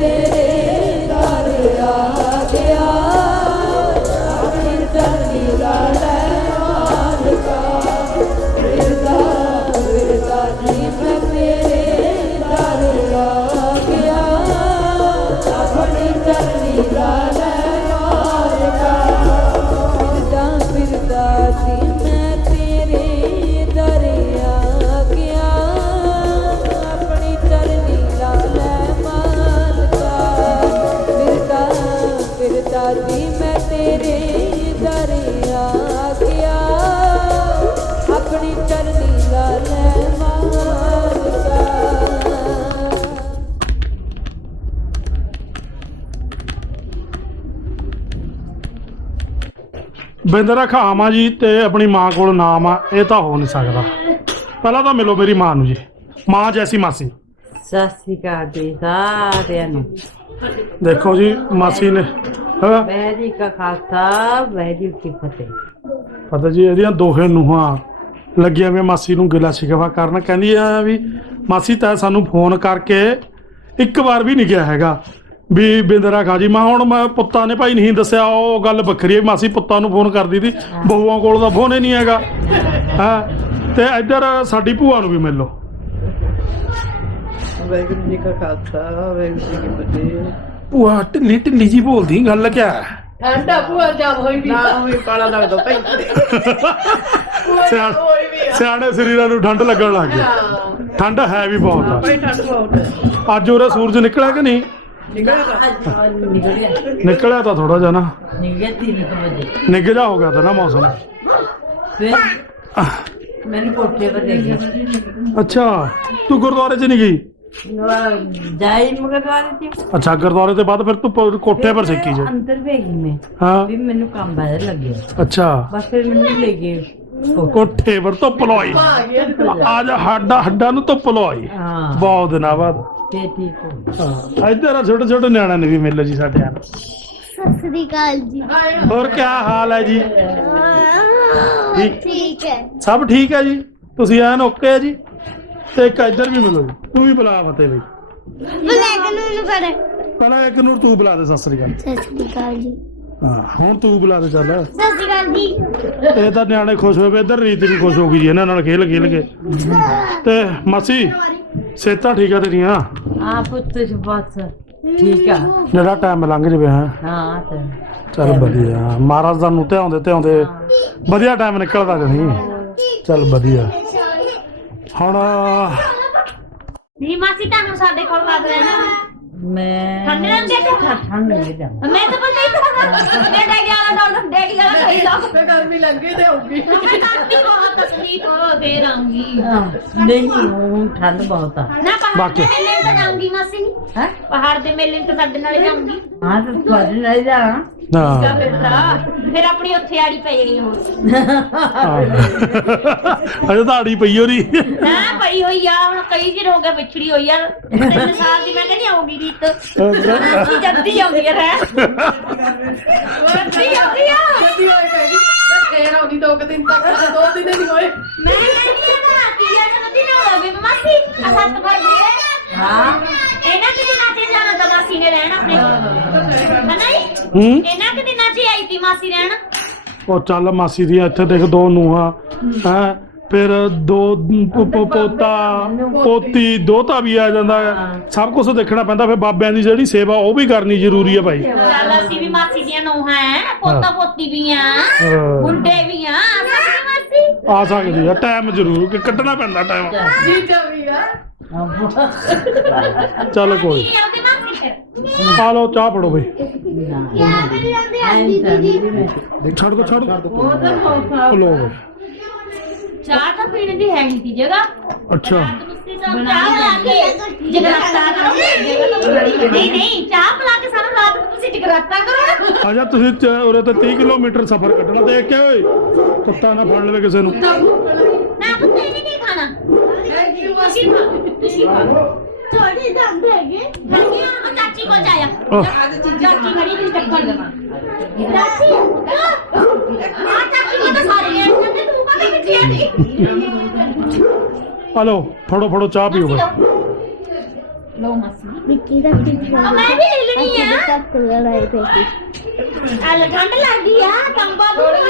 Spirit. ਆ ਬਿੰਦਰਾ ਖਾਮਾ ਜੀ ਤੇ ਆਪਣੀ ਮਾਂ ਕੋਲ ਨਾਮ ਆ ਇਹ ਤਾਂ ਹੋ ਨਹੀਂ ਸਕਦਾ। ਪਹਿਲਾਂ ਤਾਂ ਮਿਲੋ ਮੇਰੀ ਮਾਂ ਨੂੰ ਜੀ ਮਾਂ ਜੈਸੀ ਮਾਸੀ।
ਸਤਿ ਸ੍ਰੀ ਅਕਾਲ ਜੀ ਸਾਰਿਆਂ ਨੂੰ।
ਦੇਖੋ ਜੀ ਮਾਸੀ ਨੇ ਹਾਂ?
ਵੈਰੀ ਕਾ ਖਾਲਸਾ ਵੈਰੀ ਕੀ ਫਤਿਹ।
ਪਤਾ ਜੀ ਇਹਦੀਆਂ ਦੋਹੇ ਨੂੰਹਾਂ ਲੱਗੀਆਂ ਵੀ ਮਾਸੀ ਨੂੰ ਗਿਲਾ ਸ਼ਿਕਵਾ ਕਰਨ। ਕਹਿੰਦੀ ਆ ਵੀ ਮਾਸੀ ਤਾਂ ਸਾਨੂੰ ਫੋਨ ਕਰਕੇ ਇੱਕ ਵਾਰ ਵੀ ਨਹੀਂ ਗਿਆ ਹੈਗਾ। ਵੀ ਬਿੰਦਰਾ ਖਾ ਜੀ। ਮੈਂ ਹੁਣ ਮੈਂ ਪੁੱਤਾਂ ਨੇ ਭਾਈ ਨਹੀਂ ਦੱਸਿਆ ਉਹ ਗੱਲ ਵੱਖਰੀ ਹੈ। ਮਾਸੀ ਪੁੱਤਾਂ ਨੂੰ ਫੋਨ ਕਰਦੀ ਸੀ। ਬਹੂਆਂ ਕੋਲ ਤਾਂ ਫੋਨ ਹੀ ਨਹੀਂ ਹੈਗਾ। ਹਾਂ? ਤੇ ਇੱਧਰ ਸਾਡੀ ਭੂਆ ਨੂੰ ਵੀ ਮਿਲ ਲਓ।
ਵਾਹਿਗੁਰੂ ਜੀ ਕਾ ਖਾਲਸਾ ਵਾਹਿਗੁਰੂ ਜੀ ਕੀ ਫਤਿਹ।
ਭੂਆ ਢਿੱਲੀ ਢਿੱਲੀ ਜੀ ਬੋਲਦੀ ਗੱਲ ਕਿਆ ਹੈ?
ਠੰਡਾ ਭੂਆ ਜਾ ਹੋਈ ਵੀ
ਨਾ ਹੋਈ ਕਾਲਾ ਲੱਗਦਾ ਭਾਈ।
ਸਿਆ-
ਹੋਈ ਵੀ ਆ।
ਸਿਆਣੇ ਸਰੀਰਾਂ ਨੂੰ ਠੰਡ ਲੱਗਣ ਲੱਗ ਗਈ। ਠੰਡ ਹੈ ਵੀ ਬਹੁਤ ਆ।
ਭਾਈ ਠੰਡ ਬਹੁਤ ਹੈ
ਅੱਜ ਉਹਦਾ ਸੂਰਜ ਨਿਕਲਿਆ ਕਿ ਨਹੀਂ?
ਨਿਕਲਿਆ ਤਾਂ?
ਨਿਕਲ ਗਿਆ
ਨਿਕਲਿਆ ਤਾਂ ਥੋੜਾ ਜਿਹਾ ਨਾ।
ਨਿਕਲ ਵਜੇ
ਹੋ ਗਿਆ ਤਾਂ ਨਾ ਮੌਸਮ।
ਫਿਰ ਮੈਨੂੰ ਕੋਠੇ
ਅੱਛਾ ਤੂੰ ਗੁਰਦੁਆਰੇ 'ਚ ਨਹੀਂ ਗਈ?
ਜਾਈ
ਅੱਛਾ ਗੁਰਦੁਆਰੇ ਤੋਂ ਬਾਅਦ ਫਿਰ ਤੂੰ ਪ- ਕੋਠੇ ਪਰ ਸਿੱਕੀ ਜੇ।
ਅੰਦਰ ਭੇਗੀ ਮੈਂ।
ਹਾਂ।
ਵੀ ਮੈਨੂੰ ਕੰਮ ਬਾਹਰ ਲੱਗਿਆ।
ਅੱਛਾ।
ਬਸ ਫਿਰ ਮੈਨੂੰ ਲੈ ਗਏ
ਕੋਠੇ। ਪਰ ਧੁੱਪ ਆ ਜਾ ਹੱਡਾ ਹੱਡਾਂ ਨੂੰ ਧੁੱਪ ਲਵਾਈ।
ਹਾਂ।
ਬਹੁਤ ਦਿਨਾਂ ਬਾਅਦ।
ਤੇ ਠੀਕ ਹੋ।
ਹਾਂ ਇੱਧਰ ਆ ਛੋਟੇ ਛੋਟੇ ਨਿਆਣਿਆਂ ਨੇ ਵੀ ਮਿਲੋ ਜੀ ਸਾਡੇ ਨਾਲ।
ਸਤਿ ਸ੍ਰੀ ਅਕਾਲ ਜੀ।
ਹੋਰ ਕੀ ਹਾਲ ਹੈ ਜੀ? ਠੀਕ।
ਠੀਕ ਹੈ।
ਸਭ ਠੀਕ ਹੈ ਜੀ? ਤੁਸੀਂ ਐਨ ਓਕੇ ਹੈ ਜੀ? ਤੇ ਇੱਕ ਇੱਧਰ ਵੀ ਮਿਲੋ ਜੀ। ਤੂੰ ਵੀ ਬੁਲਾ ਫਤੇ ਬਈ
ਬਲੈਕ ਨੂੰ ਨੂੰ ਕਰ
ਪਹਿਲਾਂ ਇੱਕ ਨੂੰ ਤੂੰ ਬੁਲਾ ਦੇ ਸਤਿ ਸ੍ਰੀ ਅਕਾਲ।
ਸਤਿ ਸ੍ਰੀ ਅਕਾਲ ਜੀ।
ਹਾਂ ਹੁਣ ਤੂੰ ਬੁਲਾ ਦੇ ਚੱਲ।
ਸਤਿ ਸ੍ਰੀ ਅਕਾਲ ਜੀ।
ਇਹ ਤਾਂ ਨਿਆਣੇ ਖੁਸ਼ ਹੋਏ ਵੇ ਇੱਧਰ ਰੀਤ ਵੀ ਖੁਸ਼ ਹੋ ਗਈ ਜੀ ਇਹਨਾਂ ਨਾਲ ਖੇਲ ਖੇਲ ਕੇ। ਤੇ ਮਾਸੀ ਸੇਤਾ ਠੀਕ ਆ ਤੇਰੀਆਂ?
ਆ ਪੁੱਤ ਜੀ ਬਸ। ਠੀਕ ਆ।
ਜਿਹੜਾ ਟਾਈਮ ਲੰਘ ਜਵੇ ਹਾਂ।
ਹਾਂ ਤੇ
ਚੱਲ ਵਧੀਆ। ਮਹਾਰਾਜ ਦਾ ਨੂੰ ਧਿਆਉਂਦੇ ਧਿਆਉਂਦੇ। ਵਧੀਆ ਟਾਈਮ ਨਿਕਲਦਾ ਜਣੀ। ਚੱਲ ਵਧੀਆ। ਹੁਣ
ਨਹੀਂ ਮਾਸੀ ਤੁਹਾਨੂੰ ਸਾਡੇ ਕੋਲ ਲੱਗ ਰਹਿਣਾ
ਮੈਂ
ਠੰਡ ਰਹਿੰਦੀ ਆ ਕਿ?
ਠੰਡ ਨਹੀਂ ਜਾਂਦਾ
ਮੈਂ ਤਾਂ ਪਤਾ ਹੀ ਤਾਂ ਮੇਰੇ ਡੈਡੀ ਵਾਲਾ ਡਾਕਟਰ ਡੈਡੀ ਵਾਲਾ ਸਹੀ ਲਾ
ਤੇ ਗਰਮੀ ਲੱਗੀ ਤੇ ਹੋਊਗੀ।
ਮੈਂ ਕਾਫੀ ਬਹੁਤ ਤਸਲੀਕ ਹੋ ਫੇਰ ਆਉਂਗੀ
ਨਹੀਂ ਹੁਣ ਠੰਡ ਬਹੁਤ ਆ।
ਨਾ ਪਹਾੜ
ਬਾਕੀ-
ਦੇ ਮੇਲੇ ਨੂੰ ਤਾਂ ਜਾਊਂਗੀ ਮਾਸੀ
ਹੈ?
ਪਹਾੜ ਦੇ ਮੇਲੇ ਨੂੰ ਤਾਂ ਸਾਡੇ ਨਾਲ ਜਾਊਂਗੀ।
ਹਾਂ ਤੇ ਤੁਹਾਡੇ ਨਾਲ ਜਾਣਾ।
ਹਾਂ
ਫਿਰ ਤਾਂ ਫਿਰ ਆਪਣੀ ਉੱਥੇ ਆੜੀ ਪੈ ਜਾਣੀ ਹੋਰ।
ਅਜੇ ਤਾਂ ਆੜੀ ਪਈ ਹੋਰੀ
ਨਾ ਪਈ ਹੋਈ ਆ ਹੁਣ ਕਈ ਦਿਨ ਹੋ ਗਏ ਵਿਛੜੀ ਹੋਈ ਆ। ਤਿੰਨ ਸਾਲ ਦੀ ਮੈਂ ਕਹਿੰਦੀ ਆਉਂਗੀ ਰੀਤ ਕੀ ਜਲਦੀ ਆਉਂਦੀ ਆ ਰਹਿ ਜਲਦੀ ਆਉਂਦੀ ਆ
ਜੱਦੀ ਹੋਏ ਪੈਗੀ ਤੇ ਫੇਰ ਆਉਂਦੀ ਦੋ ਕੁ ਦਿਨ ਤੱਕ ਦੋ ਦਿਨ ਨਹੀਂ ਹੋਏ
ਮੈਂ ਕਹਿੰਦੀ ਆ ਨਾ ਕੀ ਆ ਨਾ ਹੋਵੇ ਮਾਸੀ ਆ ਸੱਤ ਭਰ ਦੇ
ਹਾਂ?
ਇਹਨਾਂ ਕਿ ਦਿਨਾਂ ਚ ਜਾਣਾ ਤਾਂ ਮਾਸੀ ਨੇ ਰਹਿਣਾ ਆਪਣੇ ਹਨਾ
ਹੂੰ
ਇਹਨਾਂ ਕਿ ਦਿਨਾਂ ਚ ਹੀ ਆਈ ਤੀ ਮਾਸੀ ਰਹਿਣ
ਉਹ ਚੱਲ ਮਾਸੀ ਦੀਆਂ ਇੱਥੇ ਦੇਖ ਦੋ ਨੂੰਹਾਂ। ਹੈ? ਫਿਰ ਦੋ ਪੋ- ਪੋਤਾ ਪੋਤੀ। ਦੋਤਾ ਵੀ ਆ ਜਾਂਦਾ ਹੈ। ਸਭ ਕੁਝ ਦੇਖਣਾ ਪੈਂਦਾ ਫਿਰ ਬਾਬਿਆਂ ਦੀ ਜਿਹੜੀ ਸੇਵਾ ਉਹ ਵੀ ਕਰਨੀ ਜ਼ਰੂਰੀ ਹੈ ਭਾਈ।
ਚੱਲ ਅਸੀਂ ਵੀ ਮਾਸੀ ਦੀਆਂ ਨੂੰਹਾਂ ਹੈ। ਪੋਤਾ ਪੋਤੀ ਵੀ ਆ
ਹਾਂ।
ਮੁੰਡੇ ਵੀ ਆ ਸਾਡੀ ਮਾਸੀ?
ਆ ਸਕਦੀ ਆ ਟਾਈਮ ਜ਼ਰੂਰ ਕਿ ਕੱਢਣਾ ਪੈਂਦਾ ਟਾਈਮ।
ਜੀ ਜਾਵੀ ਆ।
ਚੱਲ ਕੋਈ
ਕੀ ਆਉਂਦੀ ਮਾਸੀ ਫਿਰ?
ਆ ਲਓ ਚਾਹ ਫੜੋ ਬਈ। ਛੱਡ ਦੋ ਛੱਡ ਦੋ। ਲੋ
ਚਾਹ ਤਾਂ ਪੀਣ ਦੀ ਹੈ ਨਹੀਂ ਸੀ ਜਗ੍ਹਾ।
ਅੱਛਾ।
ਤੁਸੀਂ ਸਭ ਚਾਹ ਬਣਾ ਕੇ ਜਗਰਾਤਾ ਕਰੋ। ਨਹੀਂ ਨਹੀਂ ਚਾਹ ਬਣਾ ਕੇ ਸਾਨੂੰ ਰਾਤ ਨੂੰ ਤੁਸੀਂ ਜਗਰਾਤਾ ਕਰੋ।
ਜਾ ਤੁਸੀਂ ਚ- ਉਰੇ ਤੇ 30 ਕਿਲੋਮੀਟਰ ਸਫ਼ਰ ਕੱਢਣਾ ਦੇਖ ਕੇ ਓਏ। ਕੁੱਤਾ ਨਾ ਫੜ ਲਵੇ ਕਿਸੇ ਨੂੰ।
ਨਾ ਪੁੱਤ ਇਹ ਨਹੀਂ ਖਾਣਾ। ਤੁਸੀਂ ਖਾ ਤੁਸੀਂ ਖਾ।
ਥੋੜੀ ਦੰਦ ਹੈਗੇ।
ਹੈਗੀ ਆ ਚਾਚੀ ਕੋਲ ਜਾਇਆ
ਆਹ,
ਚਾਚੀ ਖੜੀ ਤੇ ਟੱਕਰ ਦੇਣਾ। ਚਾਚੀ ਆ ਚਾਚੀ ਕੋਲ ਤਾਂ ਸਾਰੇ ਗਏ ਜਾਂਦੇ ਆ
ਲਓ ਫੜੋ ਫੜੋ, ਚਾਹ ਪੀਓ ਬਈ
ਲੋ ਮਾਸੀ
ਵਿੱਕੀ ਦਾ ਟਿੱਕ
ਮੈਂ ਵੀ ਲੈਣੀ ਆ
ਤੱਕ ਲੜਾਈ ਪਈ
ਆ ਲੈ ਠੰਡ ਲੱਗਦੀ ਆ ਕੰਬਾ ਥੋੜੀ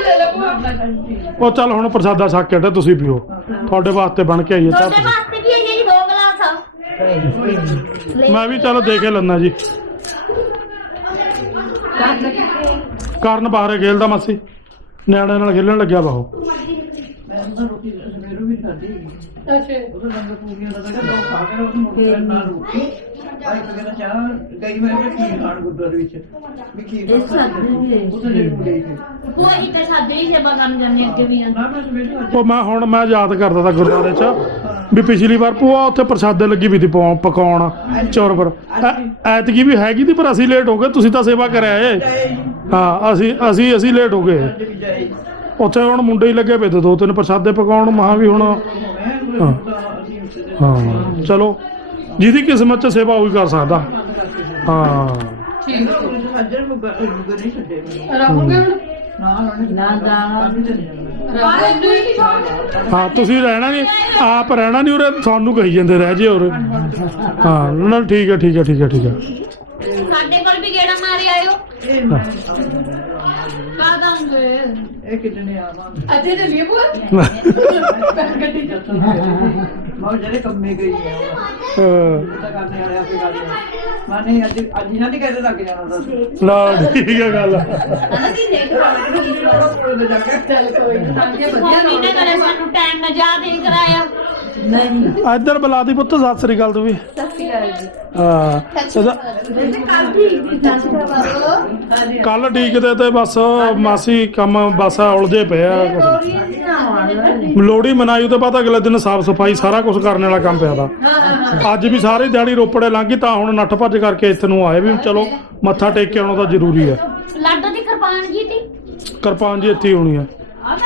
ਉਹ ਚੱਲ ਹੁਣ ਪ੍ਰਸਾਦਾ ਛੱਕ ਕੇ ਹਟੇ ਤੁਸੀਂ ਪੀਓ। ਤੁਹਾਡੇ ਵਾਸਤੇ ਬਣ ਕੇ ਆਈਏ ਚਾਹ।
ਤੁਹਾਡੇ ਵਾਸਤੇ ਵੀ ਇਹ ਜੀ ਦੋ ਗਲਾਸ
ਮੈਂ ਵੀ ਚਲੋ ਦੇ ਕੇ ਲੰਨਾ ਜੀ। ਕਰਨ ਬਾਹਰ ਖੇਲਦਾ ਮਾਸੀ। ਨਿਆਣਿਆਂ ਨਾਲ ਖੇਲਣ ਲੱਗਿਆ ਵਾ ਉਹ
ਅੱਛਾ
ਆਈ ਕਹਿੰਦਾ ਚਾਹ ਗਈ ਮੈਂ ਕਿਹਾ ਕੀ ਖਾਣ ਗੁਰਦੁਆਰੇ ਵਿੱਚ। ਵੀ ਕੀ
ਇਹ ਸਾਡੇ
ਉਹਦੇ ਜਿਹੜੇ ਮੁੰਡੇ ਸੀ
ਕੋਈ ਤਾਂ ਸਾਡੇ ਹੀ ਸੇਵਾ ਕਰਨ ਜਾਂਦੇ ਅੱਗੇ ਵੀ।
ਨਾ ਮੈਂ ਸਵੇਰੇ ਅੱਜ
ਉਹ ਮੈਂ ਹੁਣ ਮੈਂ ਯਾਦ ਕਰਦਾ ਤਾ ਗੁਰਦੁਆਰੇ 'ਚ ਵੀ ਪਿਛਲੀ ਵਾਰ ਭੂਆ ਉੱਥੇ ਪ੍ਰਸ਼ਾਦੇ ਲੱਗੀ ਵੀ ਤੀ ਪਕਾਉਣ- ਪਕਾਉਣ ਚੌਰ ਪਰ। ਐਤਕੀ ਵੀ ਹੈਗੀ ਤੀ ਪਰ ਅਸੀਂ ਲੇਟ ਹੋ ਗਏ ਤੁਸੀਂ ਤਾਂ ਸੇਵਾ ਕਰਿਆ ਏ। ਹਾਂ ਅਸੀਂ ਅਸੀਂ ਅਸੀਂ ਲੇਟ ਹੋ ਗਏ। ਉੱਥੇ ਹੁਣ ਮੁੰਡੇ ਹੀ ਲੱਗੇ ਪਏ ਤੇ ਦੋ ਤਿੰਨ ਪ੍ਰਸ਼ਾਦੇ ਪਕਾਉਣ ਮਹਾ ਵੀ ਹੁਣ ਹਾਂ। ਚਲੋ। ਜਿਹਦੀ ਕਿਸਮਤ 'ਚ ਸੇਵਾ ਉਹੀ ਕਰ ਸਕਦਾ। ਹਾਂ।
ਰਹੋਗੇ
ਹਾਂ ਤੁਸੀਂ ਰਹਿਣਾ ਨਹੀਂ। ਆਪ ਰਹਿਣਾ ਨਹੀਂ ਉਰੇ ਤੁਹਾਨੂੰ ਕਹੀ ਜਾਂਦੇ ਰਹਿ ਜੇ ਉਰੇ। ਹਾਂ ਨਾ ਠੀਕ ਹੈ ਠੀਕ ਹੈ ਠੀਕ ਹੈ ਠੀਕ ਹੈ।
ਸਾਡੇ ਕੋਲ ਵੀ ਗੇੜਾ ਮਾਰੇ ਆਇਓ।
ਇਹ ਮੈਂ।
ਕਾ ਦਾਂਗੇ
ਇਹ ਕਿਤਨੇ ਆਵਾਂ
ਅੱਜੇ ਚੱਲੀਏ ਭੂਆ ਗੱਡੀ ਚ
ਮੈਂ ਜਿਹੜੇ ਕੰਮੇ ਗਈ ਆ।
ਹਾਂ,
ਤਾਂ ਕਰਨੇ ਵਾਲੇ ਆਪੇ ਕਰਦੇ ਮਾਨੇ ਅੱਜ ਅੱਜ ਨਾ ਨਹੀਂ ਕਹਿੰਦੇ ਲੱਗ ਜਾਣਾ ਦੱਸ?
ਨਾ ਠੀਕ ਹੈ ਗੱਲ।
ਅਸੀਂ ਦੇਖ
ਜਾ ਕੇ
ਚੱਲ ਕੋਈ ਨੀ, ਵਧੀਆ
ਨੇ ਸਾਨੂੰ ਟਾਈਮ ਨਾਲ ਯਾਦ ਹੀ ਕਰਾਇਆ।
ਨਹੀਂ।
ਇੱਧਰ ਬੁਲਾ ਦੀ ਪੁੱਤ ਸਤਿ ਸ੍ਰੀ ਅਕਾਲ ਤੂੰ ਵੀ। ਹਾਂ ਕੱਲ ਡੀਕਦੇ ਤੇ ਬਸ ਮਾਸੀ ਕੰਮ ਬਸ ਉਲਝੇ ਪਿਆ ਲੋੜੀ ਮਨਾਈ ਉਹਦੇ ਬਾਅਦ ਅਗਲੇ ਦਿਨ ਸਾਫ਼ ਸਫ਼ਾਈ ਸਾਰਾ ਕੁਝ ਕਰਨ ਵਾਲਾ ਕੰਮ ਪਿਆ ਦਾ ਅੱਜ ਵੀ ਸਾਰੀ ਦਿਹਾੜੀ ਰੋਪੜੇ ਲੰਘੀ ਤਾਂ ਹੁਣ ਨੱਠ ਭੱਜ ਕਰਕੇ ਇੱਥੇ ਨੂੰ ਆਏ ਵੀ ਚਲੋ ਮੱਥਾ ਟੇਕ ਕੇ ਆਉਣਾ ਤਾਂ ਜ਼ਰੂਰੀ ਹੈ
ਲਾਡੋ ਦੀ ਕਿਰਪਾਨ ਜੀ ਤੀ
ਕਿਰਪਾਨ ਜੀ ਇੱਥੇ ਹੋਣੀ ਹੈ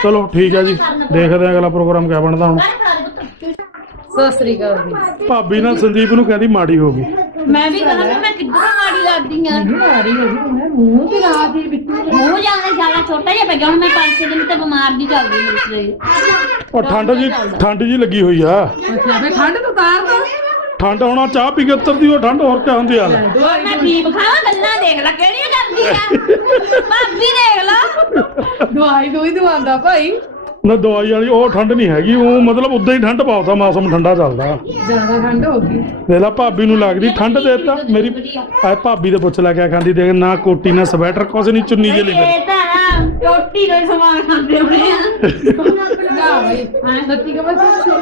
ਚਲੋ ਠੀਕ ਹੈ ਜੀ। ਦੇਖਦੇ ਹਾਂ ਅਗਲਾ ਪ੍ਰੋਗਰਾਮ ਕਿਆ ਬਣਦਾ ਹੁਣ।
ਦੇ
ਸਤਿ ਸ੍ਰੀ ਅਕਾਲ ਜੀ।
ਭਾਬੀ ਨਾਲ ਸੰਦੀਪ ਨੂੰ ਕਹਿੰਦੀ ਮਾੜੀ ਹੋ ਗਈ।
ਮੈਂ ਵੀ ਕਹਾਂ ਵੀ ਮੈਂ ਕਿੱਧਰੋਂ ਮਾੜੀ ਲੱਗਦੀ ਆ।
ਮਾਰੀ ਹੋ ਗਈ ਮੂੰਹ ਤੇ ਲਾ ਦੀ ਬਿੱਟੂ
ਮੂੰਹ ਜ਼ਿਆਦਾ ਜ਼ਿਆਦਾ ਛੋਟਾ ਜਿਹਾ ਪੈ ਗਿਆ ਹੁਣ ਮੈਂ 5-6 ਦਿਨ ਤੇ ਬਿਮਾਰ ਦੀ ਚੱਲਦੀ ਮੇਰੀ ਸਰੀਰ
ਉਹ ਠੰਡ ਜੀ ਠੰਡ ਜੀ ਲੱਗੀ ਹੋਈ ਆ।
ਅੱਛਾ ਫੇ ਠੰਡ ਤੋਂ ਤਾਰ ਦੋ।
ਠੰਡ ਹੋਣਾ ਚਾਹ ਪੀ ਕੇ ਉਤਰਦੀ ਉਹ ਠੰਡ ਹੋਰ ਕਿਆ ਹੁੰਦੀ ਆ। ਲੈ।
ਮੈਂ ਠੀਕ ਖਾਵਾਂ ਗੱਲਾਂ ਦੇਖ ਲੈ ਕਿਹੜੀਆਂ ਕਰਦੀ ਆ। ਭਾਬੀ ਦੇਖ ਲਾ।
ਦਵਾਈ ਦੋਈ ਦਵਾਉਂਦਾ ਭਾਈ।
ਨਾ ਦਵਾਈ ਵਾਲੀ ਉਹ ਠੰਡ ਨਹੀਂ ਹੈਗੀ ਉਹ ਮਤਲਬ ਉਦਾਂ ਹੀ ਠੰਡ ਪਾਉਤਾ ਮੌਸਮ ਠੰਡਾ ਚੱਲਦਾ।
ਜ਼ਿਆਦਾ ਠੰਡ ਹੋ ਗਈ।
ਦੇਖ ਲਾ ਭਾਬੀ ਨੂੰ ਲੱਗਦੀ ਠੰਡ ਦੇਤਾ ਮੇਰੀ ਆ ਭਾਬੀ ਦੇ ਪੁੱਛ ਲੈ ਕੇ ਖਾਂਦੀ ਦੇਖ ਨਾ ਕੋਟੀ ਨਾ ਸਵੈਟਰ ਕੁਛ ਨਹੀਂ ਚੁੰਨੀ ਜੇ ਲਈ
ਇਹ ਤਾਂ ਨਾ ਰੋਟੀ ਦਾ ਹੀ ਸਮਾਨ ਖਾਂਦੇ ਹੋਣੇ ਆ।
ਨਾ ਭਾਈ ਸੱਚੀ ਕਹਾਂ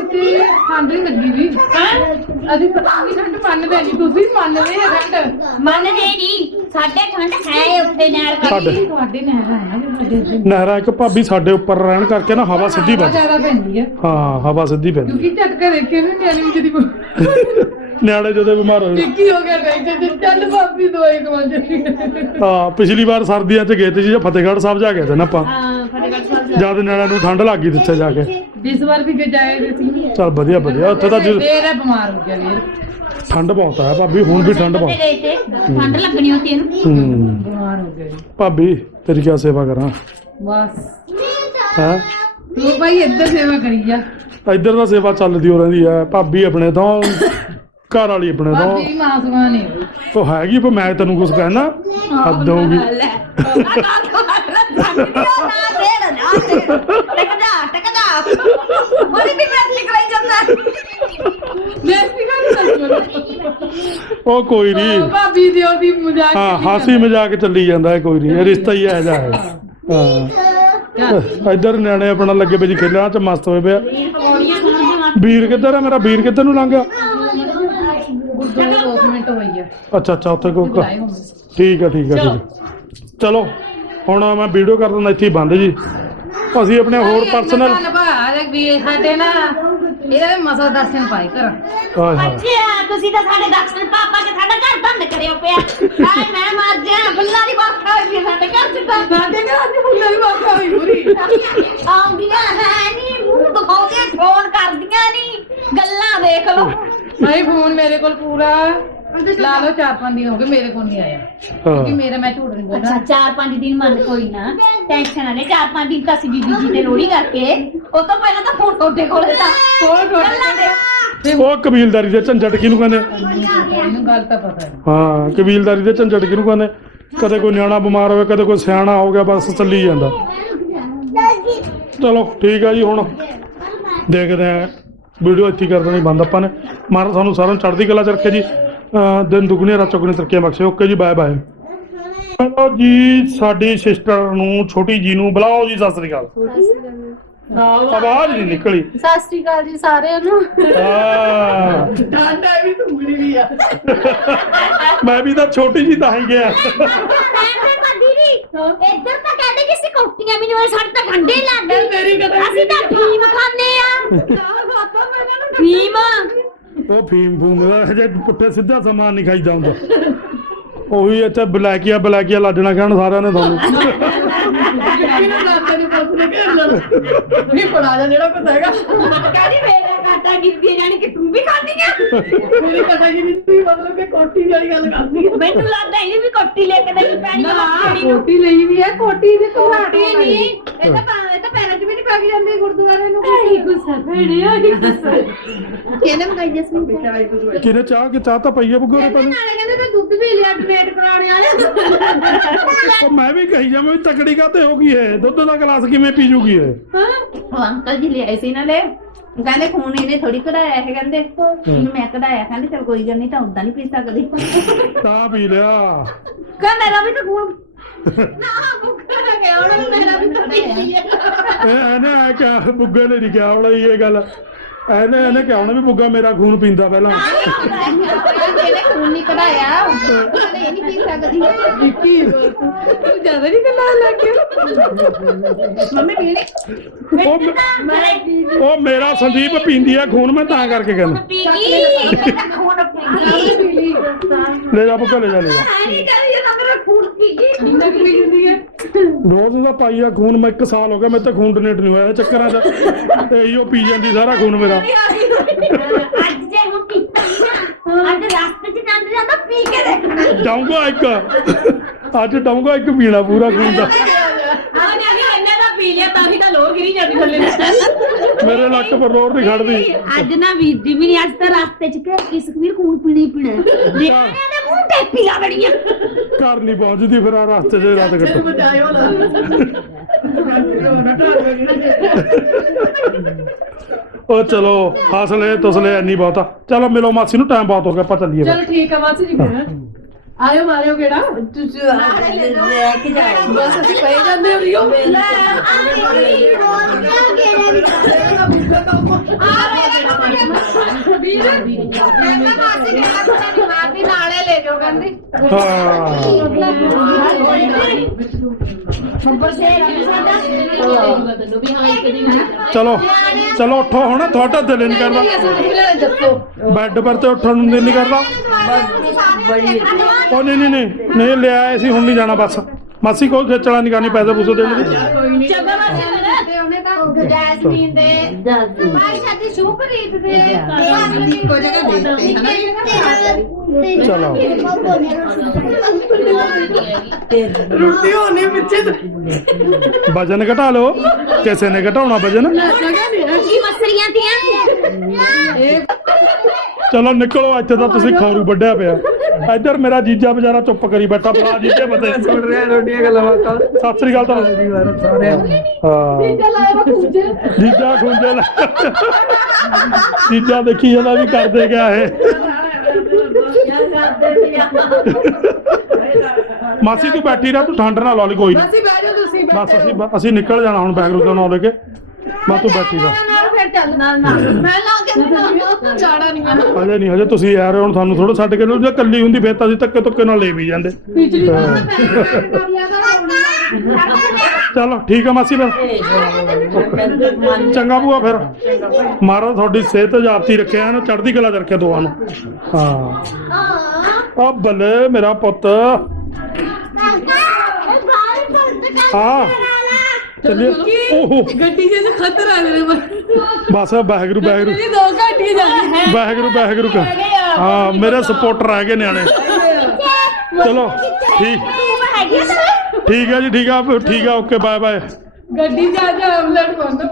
ਤੇ ਠੰਡ ਨਹੀਂ ਲੱਗੀ ਵੀ। ਅਸੀਂ ਪਤਾ ਨਹੀਂ ਠੰਡ ਮੰਨਦੇ ਨਹੀਂ ਤੁਸੀਂ ਮੰਨਦੇ ਆ ਠੰਡ।
ਮੰਨਦੇ ਨਹੀਂ ਸਾਡੇ ਠੰਡ ਹੈ ਉੱਥੇ ਨਹਿਰ
ਸਾਡੇ
ਕਰਕੇ
ਤੁਹਾਡੇ ਨਹਿਰ ਹੈ ਨਾ ਤੁਹਾਡੇ
ਨਹਿਰਾ ਇੱਕ ਭਾਬੀ ਸਾਡੇ ਉੱਪਰ ਰਹਿਣ ਕਰਕੇ ਨਾ ਹਵਾ ਸਿੱਧੀ ਵੱਜ
ਜ਼ਿਆਦਾ ਪੈਂਦੀ ਆ।
ਹਾਂ ਹਵਾ ਸਿੱਧੀ ਪੈਂਦੀ।
ਕਿਉਂਕਿ ਝਟਕਾ ਦੇਖੇ ਵੀ ਨਿਆਣੀ ਵਿੱਚ ਦੀ
ਨਿਆਣੇ ਜਦੋਂ ਬਿਮਾਰ ਹੋਏ।
ਟਿੱਕੀ ਹੋ ਗਿਆ ਨਹੀਂ ਤੇ ਚੱਲ ਭਾਬੀ ਦਵਾਈ ਦਵਾ ਚੱਲੀ।
ਹਾਂ ਪਿਛਲੀ ਵਾਰ ਸਰਦੀਆਂ 'ਚ ਗਏ ਤੇ ਜੀ ਫਤਿਹਗੜ੍ਹ ਸਾਹਿਬ ਜਾ ਕੇ ਤੇ ਨਾ ਆਪਾਂ।
ਹਾਂ ਫਤਿਹਗੜ੍ਹ ਸਾਹਿਬ
ਜਦ ਨਿਆਣਿਆਂ ਨੂੰ ਠੰਡ ਲੱਗ ਗਈ ਦਿੱਤੇ ਜਾ ਕੇ।
ਇਸ ਵਾਰ ਵੀ ਗਜਾਏ ਦੇ ਸੀ
ਚਲ ਵਧੀਆ ਵਧੀਆ। ਉੱਥੇ ਤਾਂ ਜੀ
ਤੇਰਾ ਬਿਮਾਰ ਹੋ ਗਿਆ ਵੀਰ।
ਠੰਡ ਬਹੁਤ ਆ ਭਾਬੀ ਹੁਣ ਵੀ ਠੰਡ ਬਹੁਤ।
ਗਏ ਤੇ ਠੰਡ ਲੱਗਣੀ ਹੁੰਦੀ ਇਹਨੂੰ।
ਹੂੰ।
ਬਿਮਾਰ ਹੋ ਗਿਆ ਜੀ।
ਭਾਬੀ ਤੇਰੀ ਕੀ ਸੇਵਾ ਕਰਾਂ?
ਬਸ।
ਹੈ?
ਤੂੰ ਭਾਈ ਇੱਧਰ ਸੇਵਾ ਕਰੀ ਜਾ।
ਇੱਧਰ ਤਾਂ ਸੇਵਾ ਚੱਲਦੀ ਹੋ ਰਹਿੰਦੀ ਹੈ ਭਾਬੀ ਆਪਣੇ ਤੋਂ ਘਰ ਵਾਲੀ ਆਪਣੇ
ਭਾਬੀ
ਤੋਂ
ਮਾਸੂਮਾ ਨਹੀਂ ਹੋਈ
ਉਹ ਹੈਗੀ ਪਰ ਮੈਂ ਤੈਨੂੰ ਕੁਝ ਕਹਿਣਾ ਹੱਦ ਹੋਊਗੀ
ਲੈ
ਉਹ ਕੋਈ ਨਹੀਂ
ਭਾਬੀ ਦੀ ਉਹਦੀ ਮਜ਼ਾਕ
ਹਾਂ ਹਾਸੀ ਮਜ਼ਾਕ ਚੱਲੀ ਜਾਂਦਾ ਹੈ ਕੋਈ ਨਹੀਂ ਇਹ ਰਿਸ਼ਤਾ ਹੀ ਜਾ ਹੈ। ਹਾਂ। ਇੱਧਰ ਨਿਆਣੇ ਆਪਣਾ ਲੱਗੇ ਪਏ ਜੀ ਖੇਲਾਂ 'ਚ ਮਸਤ ਹੋਏ ਪਿਆ ਵੀਰ ਕਿੱਧਰ ਹੈ ਮੇਰਾ? ਵੀਰ ਕਿੱਧਰ ਨੂੰ ਲੰਘ ਗਿਆ?
ਗੁਰਦੁਆਰੇ 2 ਮਿੰਟ ਹੋਈ ਆ
ਅੱਛਾ ਅੱਛਾ ਉੱਥੇ ਕੋ
ਬੁਲਾਏ ਹੁਣ
ਠੀਕ ਹੈ ਠੀਕ ਹੈ ਠੀਕ ਹੈ ਚਲੋ ਹੁਣ ਮੈਂ ਵੀਡੀਓ ਕਰ ਦਿੰਦਾ ਇੱਥੇ ਹੀ ਬੰਦ ਜੀ। ਅਸੀਂ ਆਪਣੇ ਹੋਰ ਪਰਸਨਲ
ਗੱਲ ਵੀ ਸਾਡੇ ਨਾ ਇਹਦਾ ਵੀ ਮਸਾ ਦਰਸ਼ਨ ਪਾਈ ਕਰ
ਹਾਏ। ਹਾਏ
ਅੱਛਾ ਤੁਸੀਂ ਤਾਂ ਸਾਡੇ ਦਰਸ਼ਨ ਪਾਪਾ ਤੇ ਸਾਡਾ ਘਰ ਬੰਦ ਕਰਿਓ ਪਿਆ। ਹਾਏ ਮੈਂ ਮਰ ਜਾ ਬੱਲਾ ਦੀ ਬਾਤ ਹੋਈ ਹੈ ਸਾਡੇ ਘਰ ਚ ਤਾਂ
ਸਾਡੇ ਘਰ ਦੀ ਫੁੱਲਾਂ ਦੀ ਵਾਕਾ ਹੋਈ ਪੂਰੀ।
ਆਉਂਦੀਆਂ ਹੈ ਨਹੀਂ ਮੂੰਹ ਦਿਖਾਉਂਦੀਆਂ ਫੋਨ ਕਰਦੀਆਂ ਨਹੀਂ ਗੱਲਾਂ ਦੇਖ ਲਓ।
ਭਾਈ ਫੋਨ ਮੇਰੇ ਕੋਲ ਪੂਰਾ। ਲਾ ਲਓ ਚਾਰ ਪੰਜ ਦਿਨ ਹੋ ਗਏ ਮੇਰੇ ਕੋਲ ਨਹੀਂ ਆਇਆ। ਕਿਉਂਕਿ
ਹਾਂ
ਮੇਰਾ ਮੈਂ ਝੂਠ ਨਹੀਂ
ਅੱਛਾ
ਬੋਲਦਾ
ਚਾਰ ਪੰਜ ਦਿਨ ਮੰਨ ਕੋਈ ਨਾ। ਟੈਨਸ਼ਨ ਨਾ ਲੈ ਚਾਰ ਪੰਜ ਦਿਨ ਤਾਂ ਅਸੀਂ ਬੀਬੀ ਜੀ ਤੇ ਲੋੜੀ ਕਰਕੇ ਉਹ ਤੋਂ ਪਹਿਲਾਂ ਤਾਂ ਫੋਨ ਤੁਹਾਡੇ ਕੋਲੇ ਤਾਂ
ਕੋਲ
ਗੱਲਾਂ ਦੇ।
ਉਹ ਕਬੀਲਦਾਰੀ ਦੇ ਝੰਜਟ ਕਿਹਨੂੰ ਕਹਿੰਦੇ
ਇਹਨੂੰ ਗੱਲ ਤਾਂ ਪਤਾ ਹੈ।
ਹਾਂ ਕਬੀਲਦਾਰੀ ਦੇ ਝੰਜਟ ਕਿਹਨੂੰ ਕਹਿੰਦੇ? ਕਦੇ ਕੋਈ ਨਿਆਣਾ ਬਿਮਾਰ ਹੋਵੇ ਕਦੇ ਕੋਈ ਸਿਆਣਾ ਹੋ ਗਿਆ ਬਸ ਚੱਲੀ ਜਾਂਦਾ। ਚਲੋ ਠੀਕ ਆ ਜੀ ਹੁਣ ਦੇਖਦੇ ਆ। ਵੀਡੀਓ ਇੱਥੇ ਹੀ ਕਰ ਦੇਣੀ ਬੰਦ ਆਪਾਂ ਨੇ। ਮਾਰਾ ਤੁਹਾਨੂੰ ਸਾਰਿਆਂ ਨੂੰ ਚੜ੍ਹਦੀ ਕਲਾ ਚ ਰੱਖੇ ਜੀ। ਦਿਨ ਦੁਗਣੇ ਰਾਤ ਚੌਗਣੇ ਤਰੱਕੀਆਂ ਬਖਸ਼ੇ। ਓਕੇ ਜੀ ਬਾਏ ਬਾਏ। ਚਲੋ ਜੀ ਸਾਡੀ ਸਿਸਟਰ ਨੂੰ ਛੋਟੀ ਜੀ ਨੂੰ ਬੁਲਾਓ ਜੀ ਸਤਿ ਸ੍ਰੀ ਅਕਾਲ। ਆਵਾਜ਼ ਨਹੀਂ ਨਿਕਲੀ।
ਸਤਿ ਸ਼੍ਰੀ ਅਕਾਲ ਜੀ ਸਾਰਿਆਂ ਨੂੰ।
ਹਾਂ।
ਡਾਂਡਾ ਵੀ ਤੁੰਗੜੀ ਵੀ ਆ।
ਮੈਂ ਵੀ ਤਾਂ ਛੋਟੀ ਜੀ ਤਾਂ ਹੀ ਗਿਆ
ਇੱਧਰ ਤਾਂ ਕਹਿੰਦੇ ਕਿ ਅਸੀਂ ਕੋਟੀਆਂ ਵੀ ਨਹੀਂ ਸਾਡੇ ਤਾਂ ਠੰਡੇ ਲੱਗਦੇ
ਮੇਰੀ ਕਦੇ
ਅਸੀਂ ਤਾਂ ਫੀਮ ਖਾਂਦੇ ਆ। ਫੀਮ
ਉਹ ਫੀਮ ਫੂਮ ਦਾ ਹਜੇ ਪੁੱਠੇ ਸਿੱਧਾ ਸਮਾਨ ਨਹੀਂ ਖਾਈਦਾ ਹੁੰਦਾ। ਉਹੀ ਇੱਥੇ ਬਲੈਕੀਆ ਬਲੈਕੀਆ ਲੱਜਣਾ ਕਹਿਣ ਸਾਰਿਆਂ ਨੇ ਤੁਹਾਨੂੰ।
ਕਿਹਨੇ ਡਾਂਡੇ ਨੂੰ ਪੁੱਛ ਕੇ ਲੈ ਨਹੀਂ ਪੜਾ ਜਾ ਜਿਹੜਾ ਪਤਾ ਹੈਗਾ।
ਕਹਿੰਦੀ ਮੇਰਾ ਕਾਟਾ ਕੀਤੀ ਜਾਣੀ ਕਿ ਤੂੰ ਵੀ ਖਾਂਦੀ ਆ?
ਮੇਰੀ ਪਤਾ ਕੀ ਨਹੀਂ ਸੀ ਮਤਲਬ ਕਿ ਕੋਟੀ ਵਾਲੀ ਗੱਲ ਕਰਦੀ ਆ
ਮੈਨੂੰ ਲੱਗਦਾ ਇਹਨੇ ਵੀ ਕੋਟੀ ਲੈ ਕੇ ਦੇਣੀ ਪੈਣੀ
ਨਾ
ਕੋਟੀ
ਕੋਟੀ ਲਈ ਵੀ ਹੈ ਕੋਟੀ ਦੇ
ਕੋਟੀ ਨਹੀਂ ਇਹ ਤਾਂ ਇਹ ਤਾਂ ਪੈਰਾਂ 'ਚ ਵੀ ਨਹੀਂ ਪਾ ਕੇ ਜਾਂਦੇ ਗੁਰਦੁਆਰੇ ਨੂੰ।
ਆਹੀ ਗੁੱਸਾ ਭੈਣੇ ਆਹੀ ਗੁੱਸਾ।
ਕਿਹਨੇ ਮੰਗਾਈ ਜਸਮੀਨ?
ਕਿਹਨੇ ਚਾਹ ਕਿ ਚਾਹ ਤਾਂ ਪਈ ਆ ਬੁੱਗੋ
ਕਹਿੰਦੇ ਨਾਲੇ ਕਹਿੰਦੇ ਤੇ ਦੁੱਧ ਵੀ ਲਿਆ ਡਿਬੇਟ ਕਰਾਉਣੇ ਵਾਲੇ
ਉਹ ਮੈਂ ਵੀ ਕਹੀ ਜਾਵਾਂ ਵੀ ਤਕੜੀ ਕਾਤੇ ਹੋ ਗਈ ਹੈ? ਦੁੱਧ ਦਾ ਗਲਾਸ ਕਿਵੇਂ ਪੀ ਜੂਗੀ ਇਹ?
ਉਹ ਅੰਕਲ ਜੀ ਲਿਆਏ ਸੀ ਨਾਲੇ। ਕਹਿੰਦੇ ਖੂਨ ਇਹਨੇ ਥੋੜੀ ਕਢਾਇਆ ਹੈ ਕਹਿੰਦੇ। ਇਹਨੂੰ ਮੈਂ ਕਢਾਇਆ। ਕਹਿੰਦੇ ਚਲ ਕੋਈ ਗੱਲ ਨਹੀਂ ਤਾਂ ਉਦਾਂ ਨਹੀਂ ਪੀ ਸਕਦੀ।
ਤਾਂ ਪੀ ਲਿਆ।
ਕਹ ਮੇਰਾ ਵੀ ਤਾਂ ਖੂਨ ਨਾ ਬੁੱਕਾ ਗਿਆ। ਉਹਨੇ ਮੇਰਾ ਵੀ ਤਾਂ ਪੀ ਲਿਆ।
ਇਹ ਆ ਕਿਹਾ ਬੁੱਗੇ ਨੇ ਨਹੀਂ ਕਿਹਾ ਹੋਣਾ ਇਹ ਗੱਲ। ਇਹਨੇ ਇਹਨੇ ਕਿਹਾ ਹੋਣਾ ਵੀ ਬੁੱਗਾ ਮੇਰਾ ਖੂਨ ਪੀਂਦਾ ਪਹਿਲਾਂ।
ਇਹਨੇ ਖੂਨ ਨਹੀਂ ਕਢਾਇਆ। ਕਹਿੰਦੇ ਇਹ ਨਹੀਂ ਪੀ ਸਕਦੀ।
ਵਿੱਕੀ। ਤੂੰ ਜ਼ਿਆਦਾ ਨਹੀਂ ਗੱਲਾਂ ਲੱਗ ਗਿਆ
ਮੰਮੀ ਪੀਣੇ
ਉਹ ਮੇ- ਉਹ ਮੇਰਾ ਸੰਦੀਪ ਪੀਂਦੀ ਆ ਖੂਨ ਮੈਂ ਤਾਂ ਕਰਕੇ ਕਹਿੰਦਾ।
ਪੀ ਗਈ ਮੇਰਾ ਖੂਨ ਪੀ ਗਈ
ਲੈ ਜਾ ਬੁੱਗਾ ਲੈ ਜਾ ਲੈ ਜਾ।
ਨਹੀਂ ਕਰੀ ਮੇਰਾ ਖੂਨ
ਹੈ
ਰੋਜ਼ ਦਾ ਪਾਈ ਆ ਖੂਨ ਮੈਂ 1 ਸਾਲ ਹੋ ਗਿਆ ਮੇਰੇ ਤੇ ਖੂਨ ਡੋਨੇਟ ਨਹੀਂ ਹੋਇਆ ਇਹ ਚੱਕਰਾਂ ਦਾ ਤੇ ਇਹੋ ਪੀ ਜਾਂਦੀ ਸਾਰਾ ਖੂਨ ਮੇਰਾ।
ਅੱਜ ਜੇ ਹੁਣ ਪੀਤਾ ਨਾ ਅੱਜ ਰਸਤੇ 'ਚ ਜਾਂਦੇ ਜਾਂਦਾ ਪੀ ਕੇ ਦੇਖਣਾ।
ਡਾਊਂਗਾ ਇੱਕ। ਅੱਜ ਡਾਊਂਗਾ ਇੱਕ ਪੀਣਾ ਪੂਰਾ ਖੂਨ ਦਾ।
ਆ ਜਾਨੀ ਇਹਨੇ ਤਾਂ ਪੀ ਲਿਆ ਤਾਂ ਹੀ ਤਾਂ ਲੋਰ ਗਿਰੀ ਜਾਂਦੀ ਥੱਲੇ
ਮੇਰੇ ਲੱਕ ਪਰ ਰੋੜ ਨਹੀਂ ਖੜਦੀ।
ਅੱਜ ਨਾ ਵੀਰ ਜੀ ਵੀ ਨਹੀਂ ਅੱਜ ਤਾਂ ਰਸਤੇ ਚ ਕਿ ਕਿਸ ਵੀਰ ਖੂਨ ਪੀਣੀ ਪੀਣਾ। ਨਿਆਣਿਆਂ ਮੂੰਹ ਤੇ ਪੀਲਾ ਬੜੀਆਂ।
ਘਰ ਨਹੀਂ ਪਹੁੰਚਦੀ ਫਿਰ ਆ ਰਸਤੇ 'ਚ ਰਾਤ ਕੱਟੋ
ਬਚਾਇਓ ਨਾ।
ਉਹ ਚਲੋ ਹਸਲੇ ਤੁਸਲੇ ਐਨੀ ਬਹੁਤਾ। ਚਲੋ ਮਿਲੋ ਮਾਸੀ ਨੂੰ ਟਾਈਮ ਬਹੁਤ ਹੋ ਗਿਆ ਆਪਾਂ ਚੱਲੀਏ ਫਿਰ।
ਚਲ ਠੀਕ ਆ ਮਾਸੀ ਜੀ ਫਿਰ। ਆਇਓ ਮਾਰਿਓ ਕਿਹੜਾ?
ਤੁਸੀਂ ਲੈ ਕੇ ਜਾਓ।
ਬਸ ਅਸੀਂ ਪਏ ਜਾਂਦੇ ਹੋ। ਰਿਓ ਨਾਲੇ ਲੈ ਜਾਓ। ਕਹਿੰਦੇ
ਹਾਂ। ਚਲੋ ਚਲੋ ਉੱਠੋ ਹੁਣ ਤੁਹਾਡਾ ਦਿਲ ਨਹੀਂ ਕਰਦਾ। ਬੈੱਡ ਪਰ ਤੇ ਉੱਠਣ ਨੂੰ ਦਿਲ ਨਹੀਂ ਕਰਦਾ। ਉਹ ਨਹੀਂ ਨਹੀਂ ਨਹੀਂ ਨਹੀਂ ਲਿਆ ਆਏ ਸੀ ਹੁਣ ਨਹੀਂ ਜਾਣਾ ਬਸ। ਮਾਸੀ ਕੋਈ ਖੇਚਲਾ ਨਹੀਂ ਕਰਨੀ ਪੈਸੇ ਪੂਸੇ ਦੇਣ ਦੀ।
ਜੈਸਮੀਨ ਦੇ ਭਾਈ ਸਾਡੀ ਸ਼ੁਭਰੀਤ ਦੇ
ਇੱਕੋ ਜਗ੍ਹਾ ਦੇਖਤੇ ਹਨਾ?
ਚਲੋ।
ਰੋਟੀ ਹੋਣੀ ਪਿੱਛੇ ਤਾਂ।
ਵਜਨ ਘਟਾ ਲਓ। ਕਿਸੇ ਨੇ ਘਟਾਉਣਾ ਵਜਨ।
ਜਗ੍ਹਾ ਨਹੀਂ ਹੈ
ਕੀ ਮਸਰੀਆਂ ਤੀਆਂ?
ਇਹ
ਚਲੋ ਨਿਕਲੋ ਇੱਥੇ ਤਾਂ ਤੁਸੀਂ ਖਾਰੂ ਵੱਡਿਆ ਪਿਆ। ਇੱਧਰ ਮੇਰਾ ਜੀਜਾ ਵਿਚਾਰਾ ਚੁੱਪ ਕਰੀ ਬੈਠਾ ਬਲਾ ਜੀਜੇ ਪਤੇ?
ਸੁਣ ਰਿਹਾ ਰੋਟੀਆਂ ਗੱਲਾਂ ਬਾਤਾਂ।
ਸਤਿ ਸ੍ਰੀ ਅਕਾਲ ਤੁਹਾਨੂੰ ਹਾਂ।
ਖੂਜੇ
ਜੀਜਾ ਖੁੰਝੇ ਲੈ। ਜੀਜਾ ਦੇਖੀ ਜਾਂਦਾ ਵੀ ਕਰਦੇ ਗਿਆ ਇਹ। ਮਾਸੀ ਤੂੰ ਬੈਠੀ ਰਹਿ ਤੂੰ ਠੰਡ ਨਾਲ ਲਾ ਲਈ ਕੋਈ ਨਹੀਂ
ਅਸੀਂ ਬਹਿ ਜਾਓ ਤੁਸੀਂ
ਬਸ ਅਸੀਂ ਅਸੀਂ ਨਿਕਲ ਜਾਣਾ ਹੁਣ ਬੈਗ ਨਾਲ ਲੈ ਕੇ। ਮੈਂ ਤੂੰ ਬੈਠੀ ਰਹਿ।
ਨਾਲ ਫਿਰ ਚੱਲ ਨਾਲ ਨਾਲ। ਮੈਂ ਲਾ ਕੇ
ਜਾਣਾ ਨਹੀਂ ਹੈ
ਹਜੇ ਨਹੀਂ ਹਜੇ ਤੁਸੀਂ ਆ ਰਹੇ ਹੋ ਹੁਣ ਤੁਹਾਨੂੰ ਥੋੜਾ ਛੱਡ ਕੇ ਲਓ ਜੇ ਕੱਲੀ ਹੁੰਦੀ ਫੇਰ ਤਾਂ ਅਸੀਂ ਧੱਕੇ ਧੁੱਕੇ ਨਾਲ ਲੈ ਵੀ ਜਾਂਦੇ।
ਪਿਛਲੀ
ਹਾਂ। ਚਲੋ ਠੀਕ ਹੈ ਮਾਸੀ ਫਿਰ। ਚੰਗਾ ਬੂਆ ਫਿਰ। ਮਹਾਰਾਜ ਤੁਹਾਡੀ ਸਿਹਤ ਜਾਪਤੀ ਰੱਖਿਆ ਨਾ ਚੜ੍ਹਦੀ ਕਲਾ ਚ ਰੱਖਿਆ ਦੋਵਾਂ ਨੂੰ। ਹਾਂ। ਆ ਬੱਲੇ ਮੇਰਾ ਪੁੱਤ। ਹਾਂ ਚੱਲਿਏ ਓਹੋ।
ਗੱਡੀ ਜੇ ਖਤਰਾ ਆ ਮੇਰੇ
ਬਸ ਵਾਹਿਗੁਰੂ ਵਾਹਿਗੁਰੂ।
ਮੇਰੀ ਦੋ ਘੰਟੀਆਂ ਜਾਣੀ ਹੈ।
ਵਾਹਿਗੁਰੂ ਵਾਹਿਗੁਰੂ ਕਰ। ਹਾਂ ਮੇਰੇ ਸਪੋਰਟਰ ਹੈਗੇ ਨਿਆਣੇ। ਚਲੋ ਠੀਕ। ਠੀਕ ਹੈ ਜੀ ਠੀਕ ਆ। ਠੀਕ ਆ ਓਕੇ ਬਾਏ ਬਾਏ।
ਗੱਡੀ ਜਾ ਜਾ ਆਮਲੇਟ ਬੰਦ।